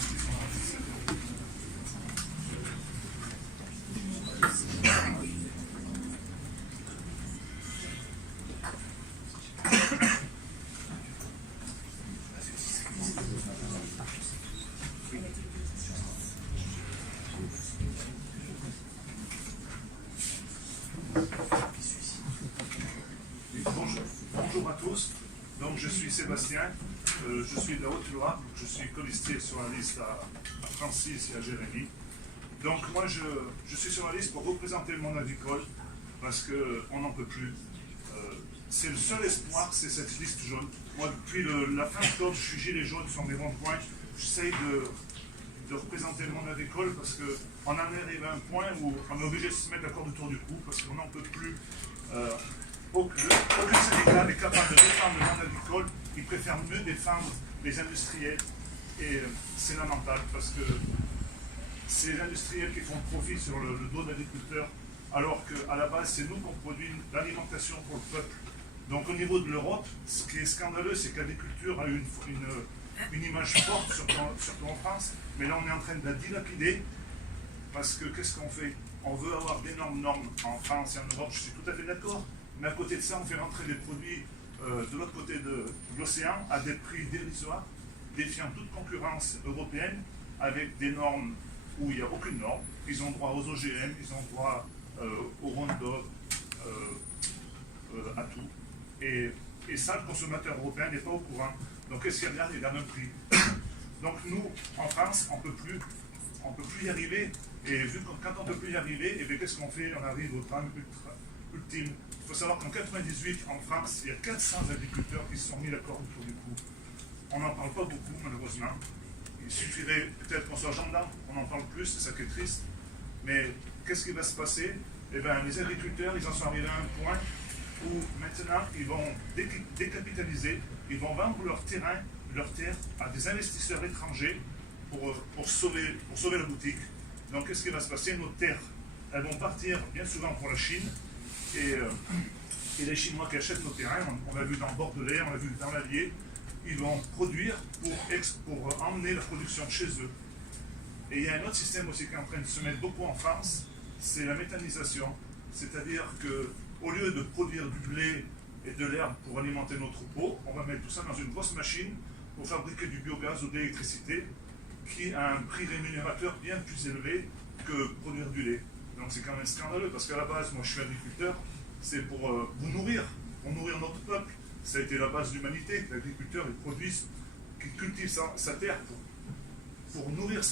Bonjour à tous, donc je suis Sébastien, je suis de la Haute-Loire, je suis colistier sur la liste à Francis et à Jérémy. Donc moi je suis sur la liste pour représenter le monde agricole parce qu'on n'en peut plus. C'est le seul espoir, c'est cette liste jaune. Moi depuis la fin octobre, je suis gilet jaune sur mes ronds-points, j'essaye de représenter le monde agricole parce qu'on en arrive à un point où on est obligé de se mettre d'accord autour du cou parce qu'on n'en peut plus. Aucun syndicat n'est capable de défendre le monde agricole, ils préfèrent mieux défendre les industriels et c'est lamentable parce que c'est les industriels qui font profit sur le dos de l'agriculteur alors qu'à la base c'est nous qu'on produit l'alimentation pour le peuple. Donc au niveau de l'Europe, ce qui est scandaleux c'est que l'agriculture a eu une image forte, surtout en France, mais là on est en train de la dilapider parce que qu'est-ce qu'on fait? On veut avoir d'énormes normes en France et en Europe, je suis tout à fait d'accord. Mais à côté de ça, on fait rentrer des produits de l'autre côté de l'océan à des prix dérisoires, défiant toute concurrence européenne, avec des normes où il n'y a aucune norme. Ils ont droit aux OGM, ils ont droit au Roundup, à tout. Et ça, le consommateur européen n'est pas au courant. Donc qu'est-ce qu'il regarde? Il garde un prix. Donc nous, en France, on ne peut plus y arriver. Et vu que quand on ne peut plus y arriver, et bien qu'est-ce qu'on fait? On arrive au drame ultime. Il faut savoir qu'en 1998, en France, il y a 400 agriculteurs qui se sont mis d'accord autour du cou. On n'en parle pas beaucoup, malheureusement. Il suffirait peut-être qu'on soit gendarme, on en parle plus, c'est ça qui est triste. Mais qu'est-ce qui va se passer? Eh bien, les agriculteurs, ils en sont arrivés à un point où maintenant, ils vont décapitaliser, ils vont vendre leurs terres à des investisseurs étrangers pour sauver la boutique. Donc, qu'est-ce qui va se passer? Nos terres, elles vont partir bien souvent pour la Chine. Et les Chinois qui achètent nos terrains, on l'a vu dans le Bordelais, on l'a vu dans l'Allier, ils vont produire pour emmener la production chez eux. Et il y a un autre système aussi qui est en train de se mettre beaucoup en France, c'est la méthanisation. C'est-à-dire qu'au lieu de produire du blé et de l'herbe pour alimenter nos troupeaux, on va mettre tout ça dans une grosse machine pour fabriquer du biogaz ou de l'électricité qui a un prix rémunérateur bien plus élevé que produire du lait. Donc c'est quand même scandaleux parce qu'à la base, moi je suis agriculteur, c'est pour vous nourrir, pour nourrir notre peuple. Ça a été la base de l'humanité. L'agriculteur, il produit, il cultive sa terre pour nourrir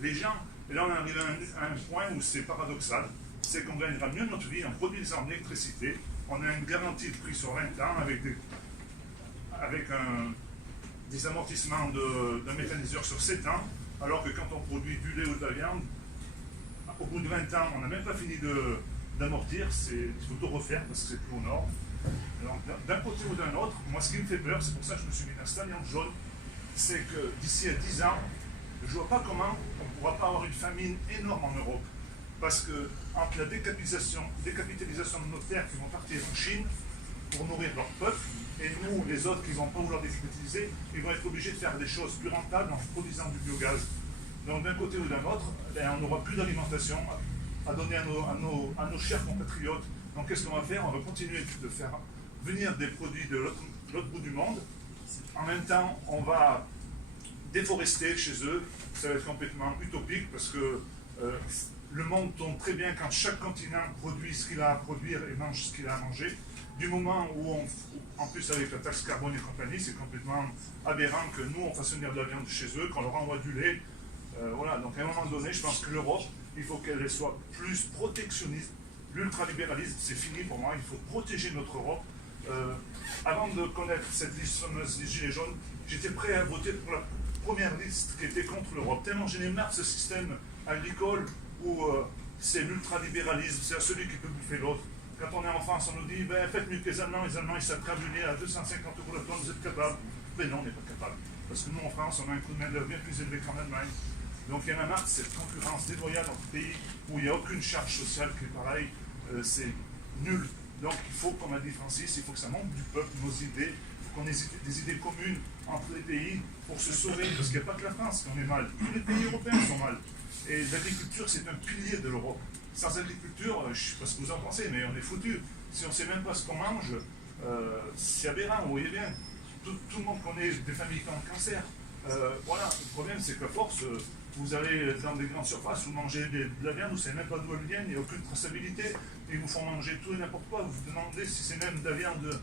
les gens. Et là on est arrivé à un point où c'est paradoxal, c'est qu'on gagnera mieux notre vie en produisant de l'électricité. On a une garantie de prix sur 20 ans avec des amortissements d'un méthaniseur sur 7 ans, alors que quand on produit du lait ou de la viande, au bout de 20 ans, on n'a même pas fini d'amortir, il faut tout refaire parce que c'est plus aux normes. Alors, d'un côté ou d'un autre, moi ce qui me fait peur, c'est pour ça que je me suis mis dans cette alliance jaune, c'est que d'ici à 10 ans, je ne vois pas comment on ne pourra pas avoir une famine énorme en Europe. Parce que entre la décapitalisation de nos terres qui vont partir en Chine pour nourrir leur peuple, et nous, les autres qui ne vont pas vouloir décapitaliser, ils vont être obligés de faire des choses plus rentables en produisant du biogaz. Donc d'un côté ou d'un autre, on n'aura plus d'alimentation à donner à nos chers compatriotes. Donc qu'est-ce qu'on va faire? On va continuer de faire venir des produits de l'autre bout du monde. En même temps, on va déforester chez eux. Ça va être complètement utopique parce que le monde tourne très bien quand chaque continent produit ce qu'il a à produire et mange ce qu'il a à manger. Du moment où en plus avec la taxe carbone et compagnie, c'est complètement aberrant que nous on fasse venir de la viande chez eux, qu'on leur envoie du lait. Voilà, donc à un moment donné, je pense que l'Europe, il faut qu'elle soit plus protectionniste. L'ultralibéralisme, c'est fini pour moi, il faut protéger notre Europe. Avant de connaître cette liste fameuse des Gilets jaunes, j'étais prêt à voter pour la première liste qui était contre l'Europe. Tellement j'en ai marre de ce système agricole où c'est l'ultralibéralisme, c'est à celui qui peut bouffer l'autre. Quand on est en France, on nous dit ben, faites mieux que les Allemands ils savent carburer à 250 € la tonne, vous êtes capables. Mais non, on n'est pas capable. Parce que nous en France, on a un coût de main-d'œuvre bien plus élevé qu'en Allemagne. Donc il y en a marre de cette concurrence déloyale dans ce pays où il n'y a aucune charge sociale qui est pareille. C'est nul. Donc il faut, comme a dit Francis, il faut que ça monte du peuple, nos idées, il faut qu'on ait des idées communes entre les pays pour se sauver, parce qu'il n'y a pas que la France qu'on est mal, tous les pays européens sont mal. Et l'agriculture, c'est un pilier de l'Europe. Sans agriculture, je ne sais pas ce que vous en pensez, mais on est foutu. Si on ne sait même pas ce qu'on mange, c'est aberrant, vous voyez bien. Tout le monde connaît des familles qui ont un cancer. Voilà, le problème c'est qu'à force, vous allez dans des grandes surfaces, vous mangez de la viande, vous ne savez même pas d'où elle vient, il n'y a aucune traçabilité. Ils vous font manger tout et n'importe quoi. Vous vous demandez si c'est même de la viande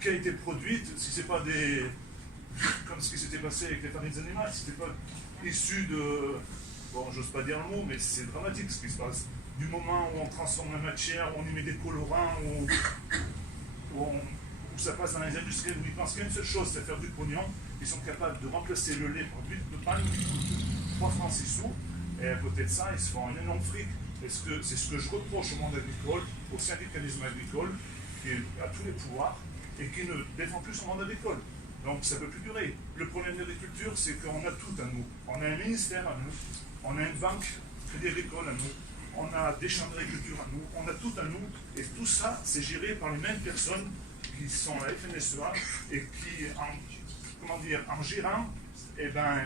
qui a été produite, si c'est pas des... comme ce qui s'était passé avec les farines animales, si c'était pas issu de... Bon, j'ose pas dire le mot, mais c'est dramatique ce qui se passe. Du moment où on transforme la matière, où on y met des colorants, où ça passe dans les industries, où ils pensent qu'il y a une seule chose, c'est faire du pognon, ils sont capables de remplacer le lait par de l'huile de palme, 3 francs 6 sous, et à côté de ça, ils se font un énorme fric. C'est ce que je reproche au monde agricole, au syndicalisme agricole, qui a tous les pouvoirs, et qui ne défend plus son monde agricole. Donc ça ne peut plus durer. Le problème de l'agriculture, c'est qu'on a tout à nous. On a un ministère à nous, on a une banque crédit agricole à nous, on a des chambres d'agriculture à nous, on a tout à nous, et tout ça, c'est géré par les mêmes personnes qui sont à la FNSEA et qui, en gérant, eh ben,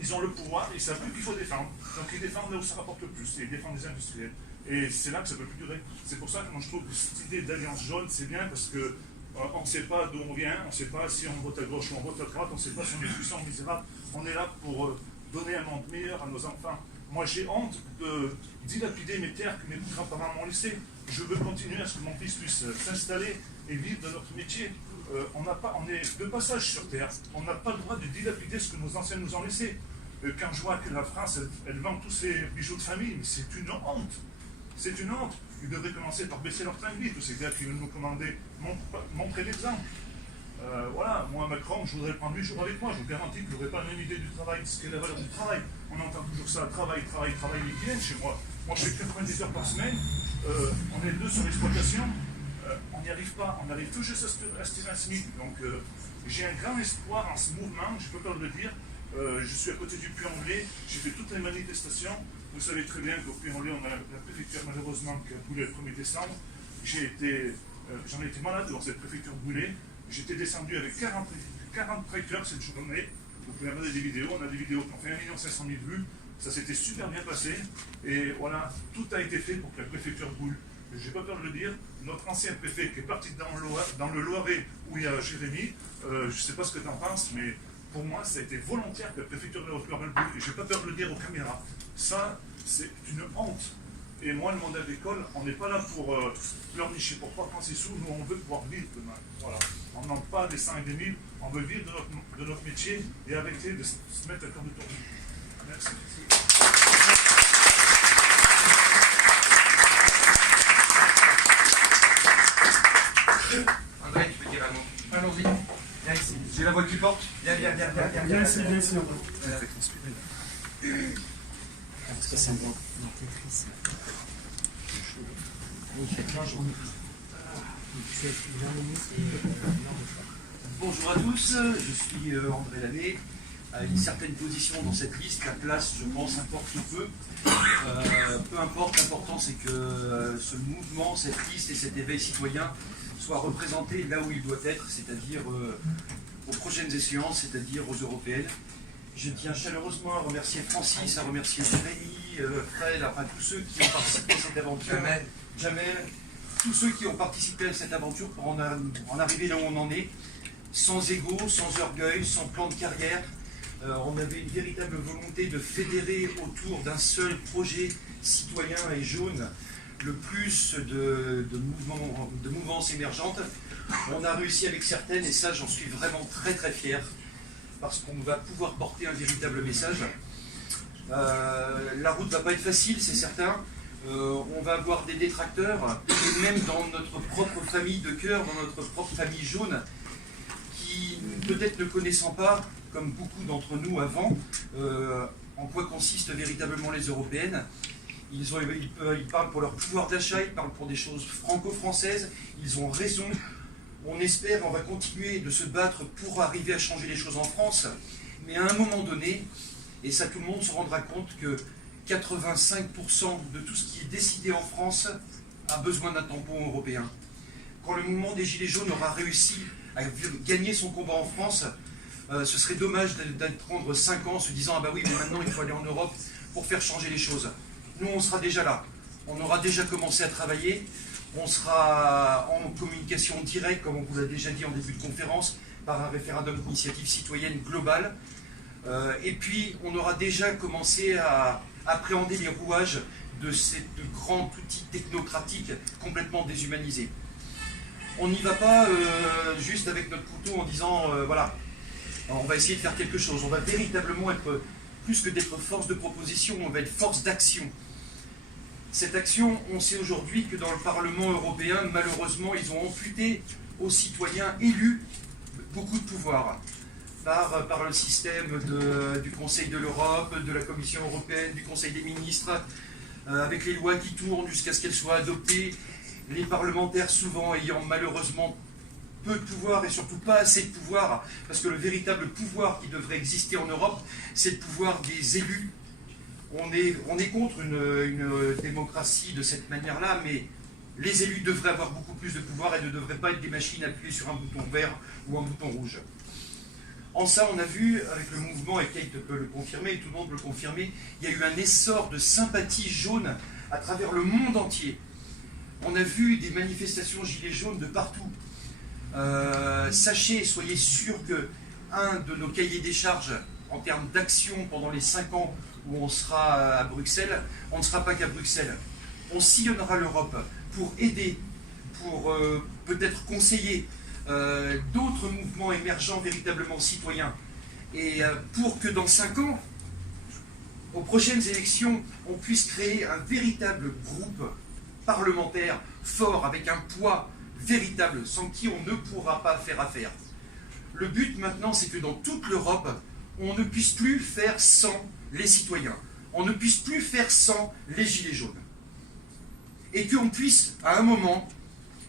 ils ont le pouvoir, ils savent plus qu'il faut défendre. Donc ils défendent là où ça rapporte le plus, et ils défendent les industriels. Et c'est là que ça ne peut plus durer. C'est pour ça que moi je trouve que cette idée d'alliance jaune, c'est bien parce que on ne sait pas d'où on vient, on ne sait pas si on vote à gauche ou on vote à droite, on ne sait pas si on est puissant ou misérable. On est là pour donner un monde meilleur à nos enfants. Moi j'ai honte de dilapider mes terres que mes grands-parents m'ont laissées. Je veux continuer à ce que mon fils puisse s'installer et vivre de notre métier. On est de passage sur terre. On n'a pas le droit de dilapider ce que nos anciens nous ont laissé. Quand je vois que la France, elle vend tous ses bijoux de famille, mais c'est une honte. C'est une honte. Ils devraient commencer par baisser leur train de vie, tous ces gars qui veulent nous commander, montrer l'exemple. Voilà, moi Macron, je voudrais le prendre 8 jours avec moi, je vous garantis que je n'aurai pas la même idée du travail, ce qu'est la valeur du travail. On entend toujours ça, travail, mais qui viennent chez moi. Moi je fais 90 heures par semaine, on est 2 sur l'exploitation, on n'y arrive pas, on arrive tout juste à tirer un SMIC. Donc j'ai un grand espoir en ce mouvement, je peux pas le dire. Je suis à côté du Puy-en-Velay, j'ai fait toutes les manifestations. Vous savez très bien qu'au Puy-en-Velay, on a la préfecture malheureusement qui a brûlé le 1er décembre. J'en ai été malade dans cette préfecture brûlée. J'étais descendu avec 40 tracteurs cette journée. Vous pouvez regarder des vidéos, on a des vidéos qui ont fait 1 500 000 vues. Ça s'était super bien passé. Et voilà, tout a été fait pour que la préfecture brûle. Je n'ai pas peur de le dire, notre ancien préfet qui est parti dans le Loiret où il y a Jérémy, je ne sais pas ce que tu en penses, mais pour moi, ça a été volontaire que la préfecture de Haute-Loire brûle. Et je n'ai pas peur de le dire aux caméras. Ça, c'est une honte. Et moi, le monde agricole, on n'est pas là pour pleurnicher pour 3 francs 6 sous. Nous, on veut pouvoir vivre demain. Voilà. On n'en pas des 100 et des 1000. On veut vivre de notre métier et arrêter de se mettre à cœur de tourner. Merci. André, tu peux dire un mot? Allons-y. Viens ici. J'ai la voix qui porte. Viens ici. Viens ici. Parce que c'est un bon Bonjour à tous, je suis André Lanet. À une certaine position dans cette liste, la place, je pense, importe peu. Peu importe, l'important c'est que ce mouvement, cette liste et cet éveil citoyen soient représentés là où il doit être, c'est-à-dire aux prochaines échéances, c'est-à-dire aux européennes. Je tiens chaleureusement à remercier Francis, à remercier Jérémy, Fred, enfin tous ceux qui ont participé à cette aventure. Jamel, tous ceux qui ont participé à cette aventure pour en arriver là où on en est, sans ego, sans orgueil, sans plan de carrière. On avait une véritable volonté de fédérer autour d'un seul projet citoyen et jaune le plus de mouvances émergentes. On a réussi avec certaines, et ça j'en suis vraiment très très fier, parce qu'on va pouvoir porter un véritable message. La route ne va pas être facile, c'est certain. On va avoir des détracteurs, et même dans notre propre famille de cœur, dans notre propre famille jaune, qui peut-être ne connaissant pas, comme beaucoup d'entre nous avant, en quoi consistent véritablement les européennes. Ils parlent pour leur pouvoir d'achat, ils parlent pour des choses franco-françaises, ils ont raison. On espère, on va continuer de se battre pour arriver à changer les choses en France, mais à un moment donné, et ça tout le monde se rendra compte que 85% de tout ce qui est décidé en France a besoin d'un tampon européen. Quand le mouvement des Gilets jaunes aura réussi à gagner son combat en France, ce serait dommage d'attendre 5 ans en se disant « Ah bah oui, mais maintenant il faut aller en Europe pour faire changer les choses ». Nous, on sera déjà là. On aura déjà commencé à travailler. On sera en communication directe, comme on vous l'a déjà dit en début de conférence, par un référendum d'initiative citoyenne globale. Et puis, on aura déjà commencé à appréhender les rouages de cet grand outil technocratique complètement déshumanisé. On n'y va pas juste avec notre couteau en disant voilà, on va essayer de faire quelque chose. On va véritablement être, plus que d'être force de proposition, on va être force d'action. Cette action, on sait aujourd'hui que dans le Parlement européen, malheureusement, ils ont amputé aux citoyens élus beaucoup de pouvoir par le système du Conseil de l'Europe, de la Commission européenne, du Conseil des ministres, avec les lois qui tournent jusqu'à ce qu'elles soient adoptées, les parlementaires souvent ayant malheureusement peu de pouvoir et surtout pas assez de pouvoir, parce que le véritable pouvoir qui devrait exister en Europe, c'est le pouvoir des élus. On est contre une démocratie de cette manière-là, mais les élus devraient avoir beaucoup plus de pouvoir et ne devraient pas être des machines appuyées sur un bouton vert ou un bouton rouge. En ça, on a vu, avec le mouvement, et Kate peut le confirmer, et tout le monde peut le confirmer, il y a eu un essor de sympathie jaune à travers le monde entier. On a vu des manifestations gilets jaunes de partout. Sachez, soyez sûrs que un de nos cahiers des charges, en termes d'action pendant les 5 ans où on sera à Bruxelles, on ne sera pas qu'à Bruxelles. On sillonnera l'Europe pour aider, pour peut-être conseiller d'autres mouvements émergents véritablement citoyens. Et pour que dans 5 ans, aux prochaines élections, on puisse créer un véritable groupe parlementaire fort, avec un poids véritable, sans qui on ne pourra pas faire affaire. Le but maintenant, c'est que dans toute l'Europe, on ne puisse plus faire sans les citoyens. On ne puisse plus faire sans les gilets jaunes. Et qu'on puisse, à un moment,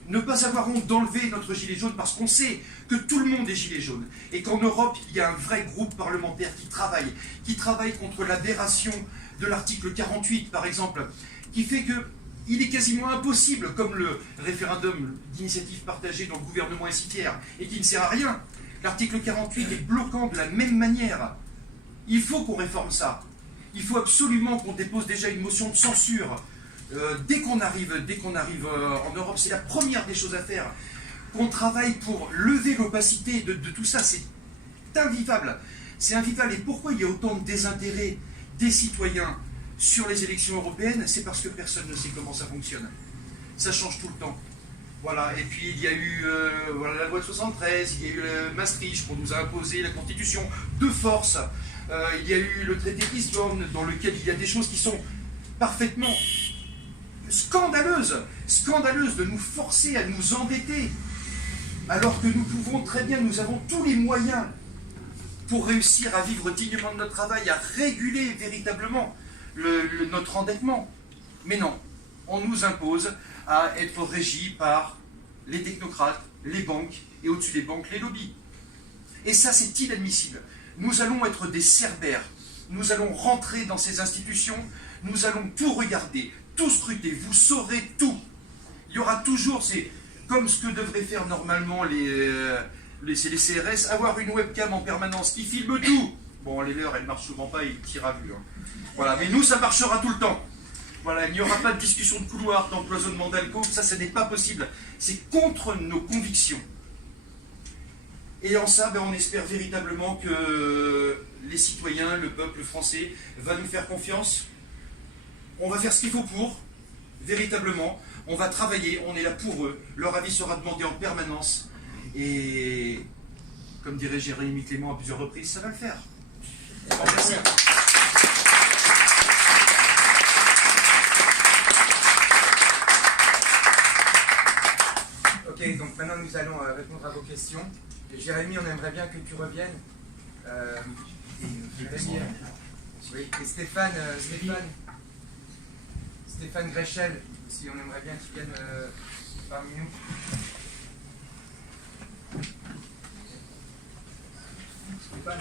ne pas avoir honte d'enlever notre gilet jaune parce qu'on sait que tout le monde est gilet jaune. Et qu'en Europe, il y a un vrai groupe parlementaire qui travaille contre l'aberration de l'article 48, par exemple, qui fait qu'il est quasiment impossible, comme le référendum d'initiative partagée dont le gouvernement est citière, et qui ne sert à rien. L'article 48 est bloquant de la même manière. Il faut qu'on réforme ça. Il faut absolument qu'on dépose déjà une motion de censure. Dès qu'on arrive en Europe, c'est la première des choses à faire. Qu'on travaille pour lever l'opacité de tout ça. C'est invivable. C'est invivable. Et pourquoi il y a autant de désintérêt des citoyens sur les élections européennes? C'est parce que personne ne sait comment ça fonctionne. Ça change tout le temps. Voilà, et puis il y a eu la loi de 73, il y a eu le Maastricht qu'on nous a imposé, la Constitution de force, il y a eu le traité de Lisbonne dans lequel il y a des choses qui sont parfaitement scandaleuses de nous forcer à nous endetter, alors que nous pouvons très bien, nous avons tous les moyens pour réussir à vivre dignement de notre travail, à réguler véritablement notre endettement. Mais non, on nous impose à être régi par les technocrates, les banques, et au-dessus des banques, les lobbies. Et ça, c'est inadmissible. Nous allons être des cerbères. Nous allons rentrer dans ces institutions, nous allons tout regarder, tout scruter, vous saurez tout. Il y aura toujours, c'est comme ce que devraient faire normalement les CRS, avoir une webcam en permanence qui filme tout. Bon, les leurs, elles ne marchent souvent pas, ils tirent à vue. Hein. Voilà, mais nous, ça marchera tout le temps. Voilà, il n'y aura pas de discussion de couloir, d'empoisonnement d'alcool, ça, ce n'est pas possible. C'est contre nos convictions. Et en ça, on espère véritablement que les citoyens, le peuple français, va nous faire confiance. On va faire ce qu'il faut pour, véritablement. On va travailler, on est là pour eux. Leur avis sera demandé en permanence. Et, comme dirait Jérémy Clément à plusieurs reprises, ça va le faire. Merci. Ok, donc maintenant nous allons répondre à vos questions. Et Jérémy, on aimerait bien que tu reviennes. Jérémy, oui, et Stéphane Grechel, aussi, on aimerait bien qu'il vienne parmi nous. Stéphane.